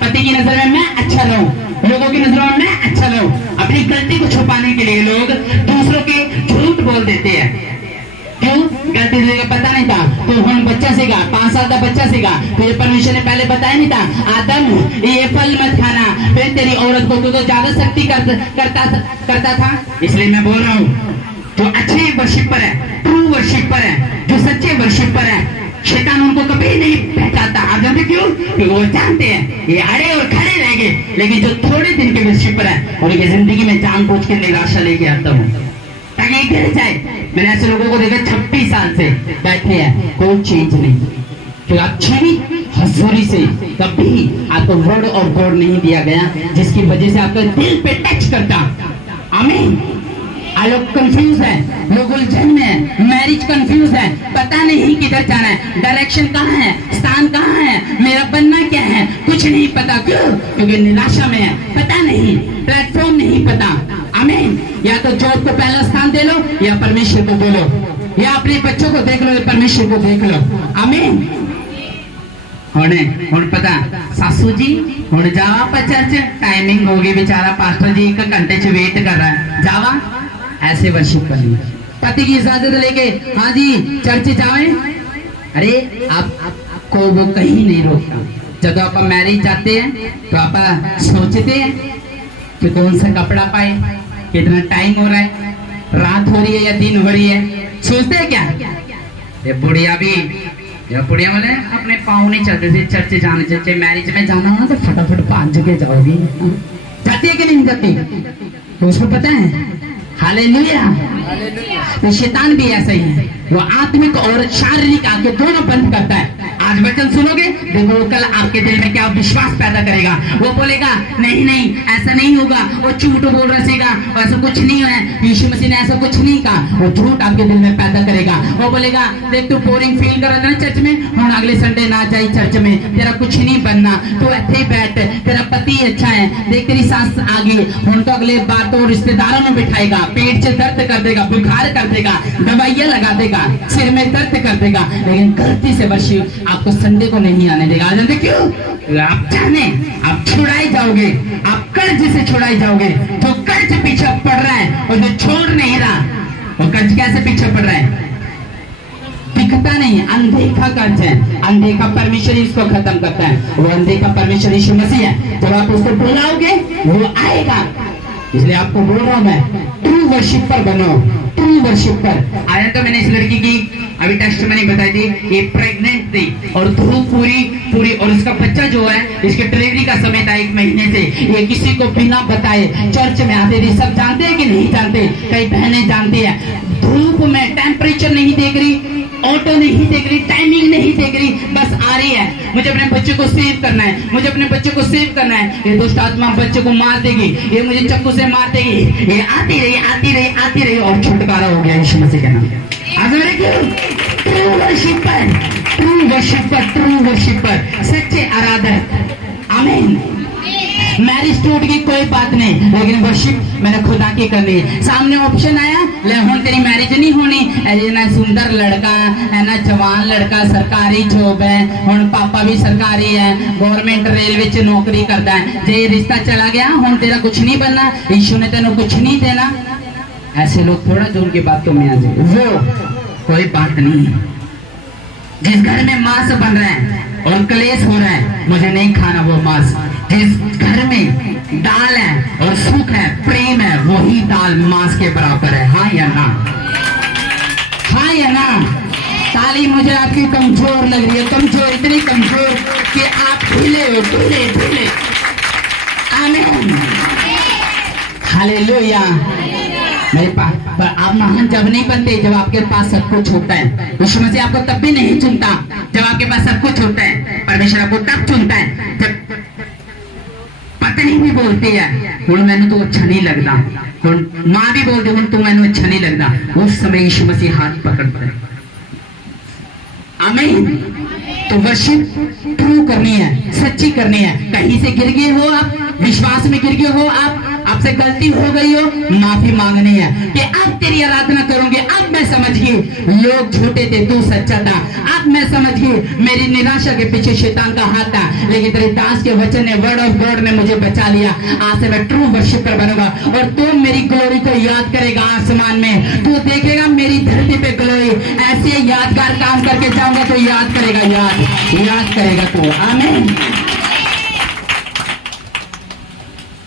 पति की नजर में मैं अच्छा रहूं, लोगों की नजरों में मैं अच्छा रहूं। अपनी गलती को छुपाने के लिए लोग दूसरों के झूठ बोल देते हैं। क्यों? गलती से पता नहीं था तो हम बच्चा सीखा, 5 साल का बच्चा सीखा, तो ये परमेश्वर ने पहले बताया नहीं था आदम ये फल मत खाना, फिर तेरी औरत को तो ज्यादा शक्ति करता था। इसलिए मैं बोल रहा हूँ जो अच्छे वर्शिपर है, ट्रू वर्शिपर है, जो सच्चे वर्शिपर है, शैतान उनको कभी नहीं पहचानता। आप जानते क्यों? क्योंकि वो जानते हैं ये अड़े और खड़े रहेंगे, लेकिन जो थोड़े दिन के वर्शिपर है उनकी जिंदगी में जानबूझ के निराशा लेके आता हूँ ताकि गिर जाए। मैंने ऐसे लोगों को देखा 26 साल से बैठे हैं, कोई चेंज नहीं, तो अच्छी हजूरी से कभी आपको वर्ड और गॉड नहीं दिया गया जिसकी वजह से आपका दिल पे टच करता। आमीन। लोग कंफ्यूज है, लोग उलझन में है, मैरिज कंफ्यूज है, पता नहीं किधर जाना है, डायरेक्शन कहाँ है, स्थान कहाँ है, मेरा बनना क्या है, कुछ नहीं पता। क्यों? क्योंकि निराशा में है, पता नहीं, प्लेटफॉर्म नहीं पता। आमीन। या तो जॉब को पहला स्थान दे लो या परमेश्वर को दे लो, या अपने बच्चों को देख लो या परमेश्वर को देख लो। आमीन। हुण पता सासू जी हुण जावा पर चर्च, टाइमिंग होगी, बेचारा पास्टर जी 1 घंटे से वेट कर रहा है, जावा ऐसे वर्शिप करनी। पति की इजाजत लेके हाँ जी चर्च जाए, अरे आपको वो कहीं नहीं रोकता। जब आप मैरिज जाते हैं तो आप सोचते हैं कि कौन सा कपड़ा पाए, कितना टाइम हो रहा है, रात हो रही है या दिन हो रही है, सोचते हैं क्या? ये बुढ़िया भी, या बुढ़िया वाले अपने पाँव नहीं चलते थे चर्च जाने चाहिए। मैरिज में जाना हो तो फटाफट 5 जगह जाओगी, जाती है कि नहीं जाती? तो उसको पता है। हालेलुया। तो शैतान भी ऐसा ही है, वो आत्मिक और शारीरिक आंखें दोनों बंद करता है। आज वचन सुनोगे देखो कल आपके दिल में क्या विश्वास पैदा करेगा। वो बोलेगा नहीं नहीं ऐसा नहीं होगा, वो झूठ बोल रसेगा, ऐसा कुछ नहीं है, यीशु मसीह ने ऐसा कुछ नहीं कहा। वो झूठ आपके दिल में पैदा करेगा। वो बोलेगा देख तू बोरिंग फील कर रहा था ना चर्च में, हम अगले संडे ना जाए चर्च में, तेरा कुछ नहीं बनना, तू ऐसे बैठ, तेरा पति अच्छा है, देख तेरी सास आ गई, हम तो अगले बार तो रिश्तेदारों में बिठाएगा, पेट से दर्द कर देगा, बुखार कर देगा, दवाइयां लगा देगा, सिर में दर्द कर देगा, लेकिन गलती से वर्षिप आपको संडे को नहीं आने देगा। जानते क्यों? आप जाने आप छुड़ाए जाओगे, आप कर्ज से छुड़ाए जाओगे। जो कर्ज पीछे पड़ रहा है और जो छोड़ नहीं रहा, वो कर्ज कैसे पीछे पड़ रहा है? दिखता नहीं, अनदेखा कर्ज है। अनदेखा परमेश्वर इसको खत्म करता है। वो अनदेखा परमेश्वर यीशु मसीह है। जब आप उसको बुलाओगे वो आएगा। इसलिए आपको बोल रहा हूं मैं, ट्रू वर्शिपर बनो, ट्रू वर्शिपर। आया तो मैंने इस लड़की की अभी टेस्ट मैंने बताई थी, ये प्रेग्नेंट थी और धूप पूरी और उसका बच्चा जो है, इसके डिलीवरी का समय था 1 महीने से। ये किसी को बिना बताए चर्च में आते थे। सब जानते हैं कि नहीं जानते? कई बहनें जानती है। धूप में टेम्परेचर नहीं देख रही, ऑटो नहीं देख रही, टाइमिंग नहीं देख रही, बस आ रही है, मुझे अपने बच्चे को सेव करना है, मुझे अपने बच्चे को सेव करना है। ये दुष्ट आत्मा बच्चे को मार देगी, ये मुझे चक्कू से मार देगी। ये आती रही और छुटकारा हो गया यीशु मसीह के नाम। ट्रू वर्शिपर, सच्चे आराधक। आमीन। मैरिज टूट गई कोई बात नहीं, लेकिन वर्शिप मैंने खुदा की करनी है। सामने ऑप्शन आया, ले हुन तेरी मैरिज नहीं होनी, ऐ ना सुंदर लड़का है ना जवान लड़का, सरकारी जॉब है, हुन पापा भी सरकारी है, गवर्नमेंट रेलवे च नौकरी करता है, जे रिश्ता चला गया हुन तेरा कुछ नहीं बनना, यीशु ने तेनों कुछ नहीं देना। ऐसे लोग थोड़ा जो उनकी बातों में आ जाए, वो कोई बात नहीं है। जिस घर में मांस बन रहा है और क्लेश हो रहा है, मुझे नहीं खाना वो मांस। जिस घर में दाल है और सुख है, प्रेम है, वही दाल मांस के बराबर है। हाँ या ना? हाँ या ना? ताली मुझे आपकी कमजोर लग रही है, कमजोर, इतनी कमजोर कि आप ढीले। आमीन। हालेलुया। मेरे पास पर आप महान जब नहीं बनते जब आपके पास सब कुछ होता है। यीशु मसीह आपको तब भी नहीं चुनता जब आपके पास सब कुछ होता है। परमेश्वर आपको तब चुनता है जब पत्नी भी बोलती है हुण मैंने तो अच्छा नहीं लगता, हुण माँ भी बोलती हुण तो मैंने अच्छा नहीं लगता, उस समय यीशु मसीह हाथ पकड़ता है। आमीन। तो वर्शिप ट्रू करनी है, सच्ची करनी है। कहीं से गिर गए हो आप, विश्वास में गिर गए हो आप, आपसे गलती हो गई हो, माफी मांगनी है कि अब तेरी आराधना करूंगी। अब मैं समझ गई लोग झूठे थे, तू सच्चा था। अब मैं समझ गई मेरी निराशा के पीछे शैतान का हाथ था, लेकिन तेरे दास के वचन ने, वर्ड ऑफ गॉड ने मुझे बचा लिया। आज से मैं ट्रू वर्शिपर बनूंगा और तू मेरी ग्लोरी को याद करेगा। आसमान में तू देखेगा मेरी धरती पे ग्लोरी। ऐसे यादगार काम करके जाऊंगा तो याद करेगा, याद करेगा तू। आमीन।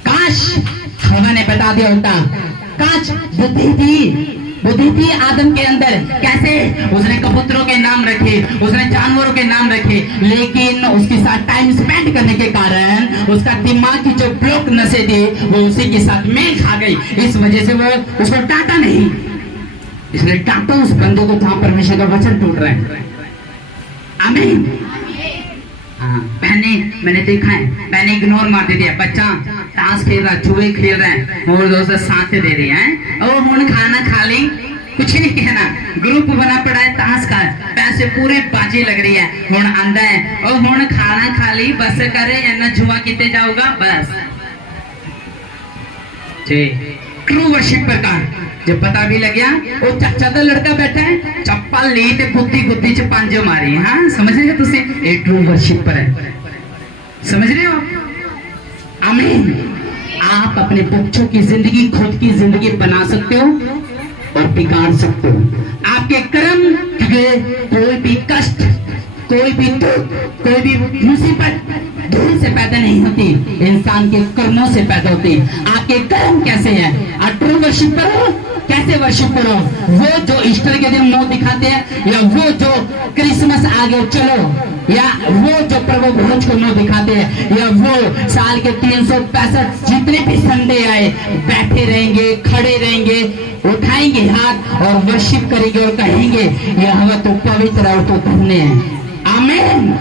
काश हवा ने बता दिया होता, काश बुद्धि थी आदम के अंदर। कैसे? उसने कबूतरों के नाम रखे, उसने जानवरों के नाम रखे, लेकिन उसके साथ टाइम स्पेंड करने के कारण उसका दिमाग की जो ब्लॉक नसें थी वो उसी के साथ मेल खा गई। इस वजह से वो उसको डांटा नहीं, इसलिए डांटो उस बंदे को जहां परमेश्वर का वचन टूट रहा है। आमीन। मैंने देखा है, मैंने इग्नोर मार दे दिया। बच्चा ताश खेल रहा, जुए खेल रहा है और दोस्त साथ दे रहे हैं और हुण खाना खा ली, कुछ नहीं कहना। ग्रुप बना पड़ा है ताश का, पैसे पूरे बाजी लग रही है, हुण आंदा है और हुण खाना खा ली, बस करे या जुआ किते जाऊगा बस। ट्रू वर्शिपर का जब पता भी लग गया, वो चाचा का लड़का बैठा है, चप्पल ली ते गुद्दी च पंज मारी। हाँ समझ रहे हो तुसी? ये ट्रू वर्शिपर है। समझ रहे हो? आमीन। आप अपने बच्चों की जिंदगी, खुद की जिंदगी बना सकते हो और बिगाड़ सकते हो। आपके कर्म के कोई भी कष्ट, कोई भी दुख, कोई भी मुसीबत धूल से पैदा नहीं होती, इंसान के कर्मों से पैदा होती। आपके कर्म कैसे हैं? ट्रू वर्शिपर हो, कैसे वर्शिप करो? वो जो ईस्टर के दिन मुंह दिखाते हैं, या वो जो क्रिसमस आ गए चलो, या वो जो प्रभु भोज को मुंह दिखाते हैं, या वो साल के 365 जितने भी संडे आए बैठे रहेंगे, खड़े रहेंगे, उठाएंगे हाथ और वर्शिप करेंगे और कहेंगे यह तो पवित्र और तो धन्य है। आमीन।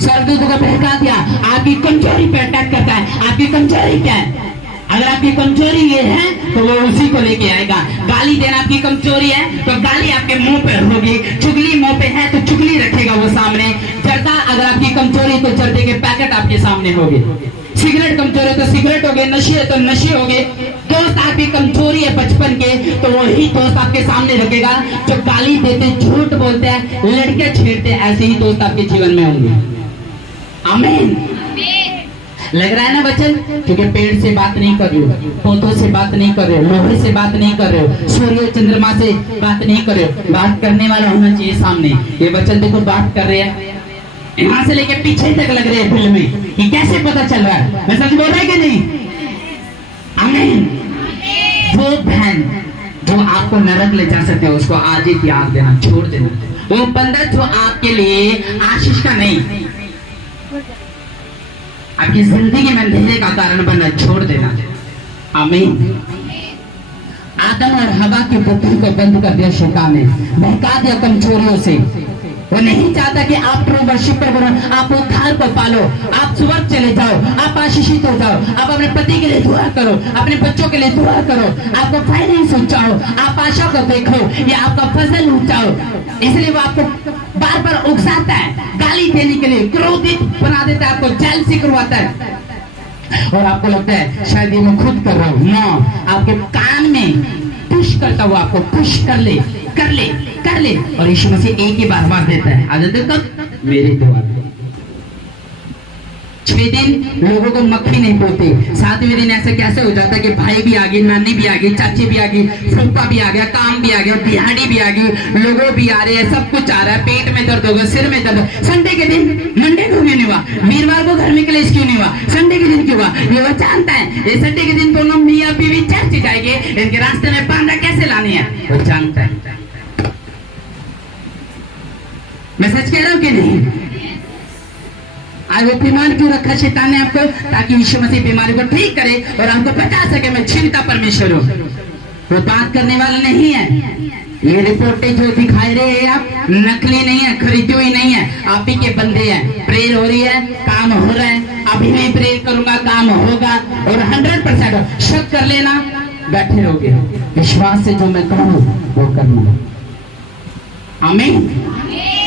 स्वर्गदूत को बहका दिया, आपकी कमजोरी पे अटैक करता है। आपकी कमजोरी क्या है? अगर आपकी कमजोरी ये है तो वो उसी को लेके आएगा। गाली देना आपकी कमजोरी है तो गाली आपके मुंह पे होगी। चुगली मुंह पे है तो चुगली रखेगा वो सामने। जर्दा अगर आपकी कमजोरी तो जर्दे के पैकेट आपके सामने होंगे। सिगरेट कमजोरी तो सिगरेट हो गए, नशे है तो नशे हो गए। दोस्त आपकी कमजोरी है बचपन के तो वही दोस्त आपके सामने रखेगा जो गाली देते, झूठ बोलते हैं, लड़के छेड़ते, ऐसे ही दोस्त आपके जीवन में होंगे। आमीन। लग रहा है ना वचन? क्योंकि पेड़ से बात नहीं कर रहे हो, पौधों से बात नहीं कर रहे हो, लोहे से बात नहीं कर रहे हो, सूर्य चंद्रमा से बात नहीं कर रहे हो। बात करने वाला होना चाहिए सामने। ये वचन देखो बात कर रहे हैं, यहाँ से लेके पीछे तक लग रहे हैं दिल में। ये कैसे पता चल रहा है? मैं सच बोल रहा है कि नहीं? आमीन। वो बहन जो आपको नरक ले जा सकते हो उसको आज ही त्याग देना, छोड़ देना। वो बंदा जो आपके लिए आशीष का नहीं, आपकी जिंदगी में अंधेरे का कारण बना, छोड़ देना। आमीन। आदम और हवा की बुद्धि को बंद कर दिया शैतान ने, बहका दिया कमजोरियों से। वो नहीं चाहता कि आप ट्रू वर्शिपर बनो, आप उद्धार को पालो, आप स्वर्ग चले जाओ, आप आशीषित हो जाओ, आप अपने पति के लिए दुआ करो, अपने बच्चों के लिए दुआ करो, आपको फाइनेंस ऊंचाओ, आप आशा को देखो, ये आपका फजल ऊंचाओ। इसलिए वो आपको बार बार उकसाता है, गाली देने के लिए क्रोधित बना देता है, आपको जेलसी करवाता है और आपको लगता है शायद ये मैं खुद कर रहा हूँ। नो, आपके कान में पुश करता हुआ आपको पुश कर ले कर ले कर ले। और यीशु मसीह एक ही बार आवाज देता है, आ जाते कब? मेरे द्वार। 6 दिन लोगों को मक्खी नहीं बोलते, 7वें दिन ऐसा कैसे हो जाता है कि भाई भी आ गई, नानी भी आ गई, चाची भी आ गई, फूफा भी आ गया, काम भी आ गया, बिहाड़ी भी आ गई, लोगों भी आ रहे हैं, सब कुछ आ रहा है। पेट में दर्द होगा, सिर में दर्द। संडे के दिन मंडे को क्यों नहीं हुआ? वीरवार को घर में क्लेश क्यों नहीं हुआ? संडे के दिन क्यों हुआ? ये वो जानता है। ये संडे के दिन दोनों मियाँ बीवी चर्च जाएंगे, इनके रास्ते में बांधा कैसे लानी है वो जानता है। मैं सच कह रहा हूँ कि नहीं? आज वो बीमार क्यों रखा शैतान ने आपको? ताकि यीशु मसीह बीमारी को ठीक करे और आपको बता सके मैं जीविता परमेश्वर हूँ। वो बात करने वाला नहीं है। ये रिपोर्टें जो दिखाई रहे हैं आप, नकली नहीं है, खरीदी हुई नहीं है, आप ही के बंदे हैं। प्रेयर हो रही है, काम हो रहा है, अभी मैं प्रेयर करूंगा, काम होगा। और 100% शक कर लेना, बैठे रहोगे। विश्वास से जो मैं कहूँ वो करना। आमीन।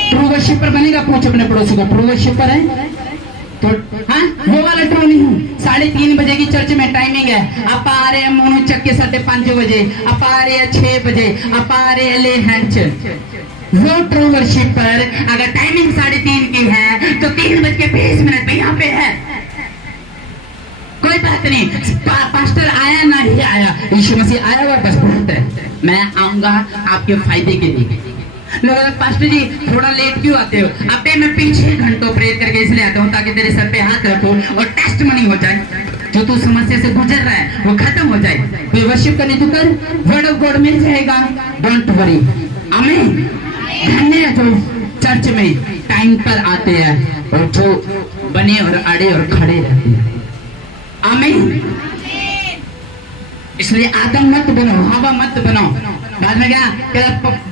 ट्रू वर्शिपर बनेगा? पूछ अपने पड़ोसी को, ट्रू वर्शिपर है? तो हाँ, वो वाला ट्रू नहीं हूँ। 3:30 बजे की चर्च में टाइमिंग है, आप आ रहे हैं मोनू चक के 5:30 बजे, आप आ रहे हैं 6 बजे, आप आ रहे हैं ले हैंड। वो ट्रू वर्शिपर अगर टाइमिंग 3:30 की है तो 3:20 पे यहाँ पे है। कोई बात नहीं, पास्टर आया ना ही आया, यीशु मसीह आया हुआ बस बहुत है। मैं आऊंगा आपके फायदे के लिए। लोग पास्टर जी थोड़ा लेट क्यों आते हो? अबे मैं पीछे घंटों प्रेयर करके इसलिए आता हूँ ताकि तेरे सर पे हाथ रखो और टेस्ट मनी हो जाए, जो तू समस्या से गुजर रहा है वो खत्म हो जाए। कोई वर्शिप करने तू कर, वर्ड ऑफ गॉड मिल जाएगा, डोंट वरी। आमीन। धन्य है जो चर्च में टाइम पर आते हैं और जो बने और अड़े और खड़े रहते हैं। आमीन। इसलिए आदम मत बनो, हवा मत बनो। बाद में क्या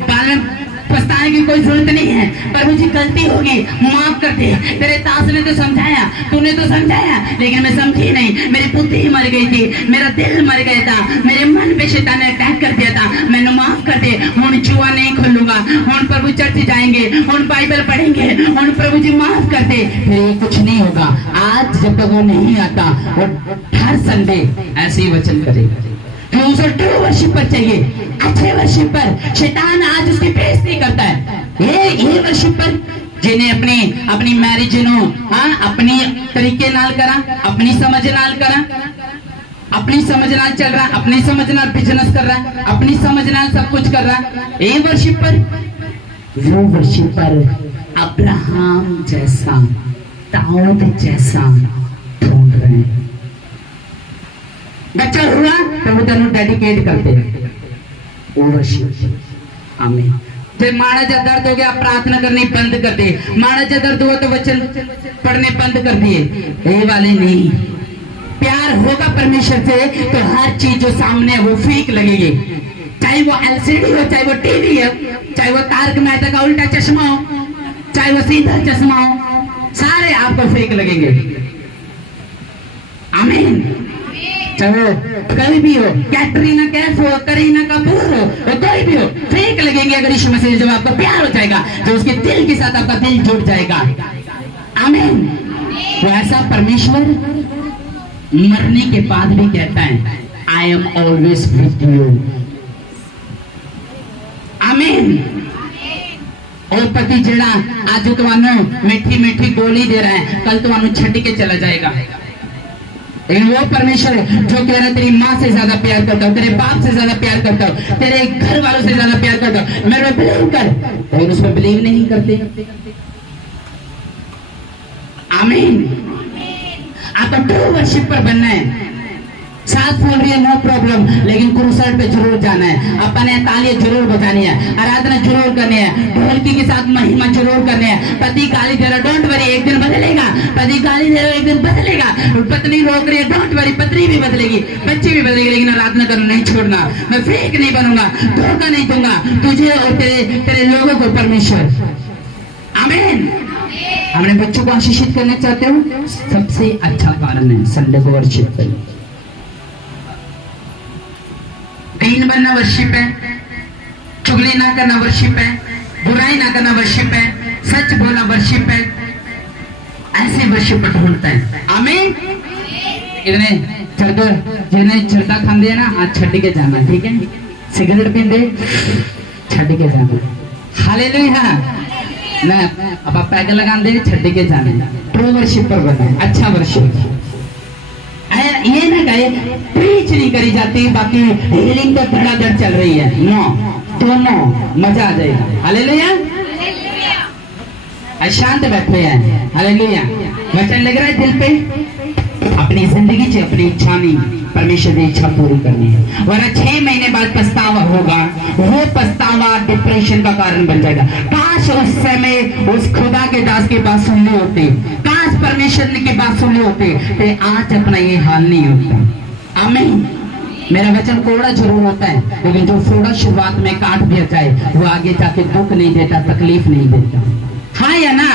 बाद में पछताने की कोई जरूरत नहीं है। प्रभु जी गलती होगी, माफ कर दे। तेरे दास ने तो समझाया, तूने तो समझाया, लेकिन मैं समझी नहीं, मेरी बुद्धि मर गई थी, मेरा दिल मर गया था, मेरे मन पे शैतान ने अटैक कर दिया था, मैंने माफ कर दे। हुण जुआ नहीं खोलूंगा, हुण प्रभु चर्च जाएंगे, हुण बाइबल पढ़ेंगे, हुण प्रभु जी माफ कर दे। फिर ये कुछ नहीं होगा। आज जब तक वो नहीं आता, वो हर संडे ऐसे ही वचन करेगा। तो उसे ट्रू वर्शिपर चाहिए, अच्छे वर्शिपर। शैतान आज उसकी बेइज्जती करता है। ये वर्शिपर जिन्हें अपनी मैरिज नो अपनी तरीके नाल करा, अपनी समझ नाल करा, अपनी समझ नाल चल रहा, अपनी समझ नाल बिजनेस कर रहा, अपनी समझ नाल सब कुछ कर रहा। ये वर्शिपर, वो वर्शिपर अब्राहम जैसा, दाऊद जैसा ढूंढ रहे हैं। बच्चा हुआ तो वो तेन डेडिकेट करते हैं। आमीन। जब माड़ा जा दर्द हो गया, प्रार्थना करनी बंद कर दे। माड़ा जा दर्द हुआ तो वचन पढ़ने बंद कर दिए। ये वाले नहीं। प्यार होगा परमेश्वर से तो हर चीज जो सामने है वो फेक लगेगी। चाहे वो एलसीडी हो, चाहे वो टीवी हो, चाहे वो तारक मेहता का उल्टा चश्मा हो, चाहे वो सीधा चश्मा हो, सारे आपको फेक लगेंगे। आमीन। चाहे कोई भी हो, कैटरीना कैफ हो, करीना कपूर हो, कोई भी हो, फेक लगेंगे अगर यीशु मसीह जब आपको प्यार हो जाएगा, जो उसके दिल के साथ आपका दिल जुड़ जाएगा। आमीन। वो ऐसा परमेश्वर मरने के बाद भी कहता है, I am always with you. आमीन। और पति जेड़ा आज तुहानू मीठी मीठी गोली दे रहा है, कल तुहानू छड्ड के चला जाएगा। वो परमेश्वर है जो कह रहा है तेरी माँ से ज्यादा प्यार करता हूँ, तेरे बाप से ज्यादा प्यार करता हूँ, तेरे घर वालों से ज्यादा प्यार करता हूँ, मेरे पे बिलीव कर। और उस पर बिलीव नहीं करते। आमीन। आपको ट्रू वर्शिपर बनना है। साथ बोल रही है नो प्रॉब्लम, लेकिन क्रूसर पे जरूर जाना है, अपने ताली जरूर बजानी है, आराधना जरूर करनी है, ढोलकी के साथ महिमा जरूर करनी है। पति गाली दे रहा, डोंट वरी, एक दिन बदलेगा। पति गाली दे रहा, एक दिन बदलेगा। पत्नी रोक रही है, डोंट वरी, पत्नी भी बदलेगी, बच्चे भी बदलेगी, लेकिन आराधना करना नहीं छोड़ना। मैं फेक नहीं बनूंगा, धोखा नहीं दूंगा तुझे और तेरे लोगों को। परमेश्वर आमीन। अपने बच्चों को आशीषित करना चाहते हो, सबसे अच्छा कारण है संडे को वर्शिप करो। दीन बनना वर्शिप है, चुगली ना करना वर्शिप है, बुराई ना करना वर्शिप है, सच बोलना वर्शिप है। ऐसे वर्शिप ढूंढता है। आमीन। जिन्हें चरदा खाते ना, आज छड़ के जाना, ठीक है। सिगरेट पीते छड़ के जाना। हालेलुया ना। अब आप पैग लगाते छड़ के जाना। ट्रू वर्शिपर बने, अच्छा वर्शिप। ये ना कहे प्रीच नहीं करी जाती, बाकी हीलिंग तो धड़ाधड़ चल रही है। नो, दोनों मजा आ जाएगा। हालेलुया। शांत बैठे हैं। हालेलुया। वचन लग रहा है दिल पे। अपनी जिंदगी से अपनी इच्छा नहीं, परमेश्वर की इच्छा पूरी करनी है, वरना 6 महीने बाद पछतावा होगा। वो पछतावा डिप्रेशन का कारण बन जाएगा। काश उस समय उस खुदा के दास की बात सुननी होती, काश परमेश्वर की बात सुननी होती, तो आज अपना ये हाल नहीं होता। आमीन। मेरा वचन कोड़ा जरूर होता है, लेकिन जो फोड़ा शुरुआत में काट दिया जाए, वो आगे जाके दुख नहीं देता, तकलीफ नहीं देता। हाँ या ना?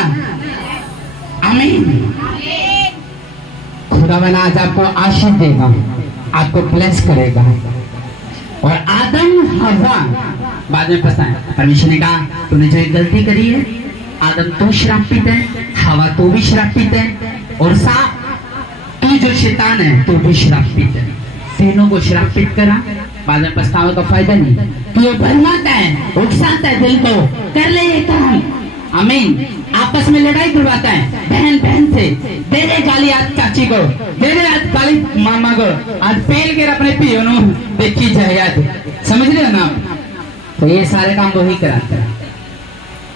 आमीन। खुदावन आज आपको आशीष देगा, आपको ब्लेस करेगा। और आदम हवा बाद में पछताए। परमेश्वर ने कहा तूने जो एक गलती करी है, आदम तो श्रापित है, हवा तो भी श्रापित है, और सांप तू जो शैतान है तो भी श्रापित है। तीनों को श्रापित करा, बाद में पछतावे का फायदा नहीं। तो ये भरमाता है, उकसाता है दिल को, कर ले ये काम। आमीन। आपस में लड़ाई करवाता है, बहन बहन से। दे दे गाली आज चाची को, दे दे आज गाली मामा को, आज पेल के अपने पियो नो देखी जाए आज। समझ रहे हो ना? तो ये सारे काम वही कराता है।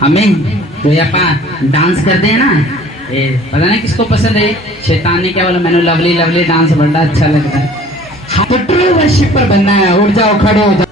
आमीन। तो ये अपन डांस करते हैं ना, ये पता नहीं किसको पसंद है। शैतान ने क्या बोला, मैंने लवली लवली डांस बड़ा अच्छा लगता है। तो ट्रू वर्शिपर बनना है। उठ जाओ, खड़े हो जाओ।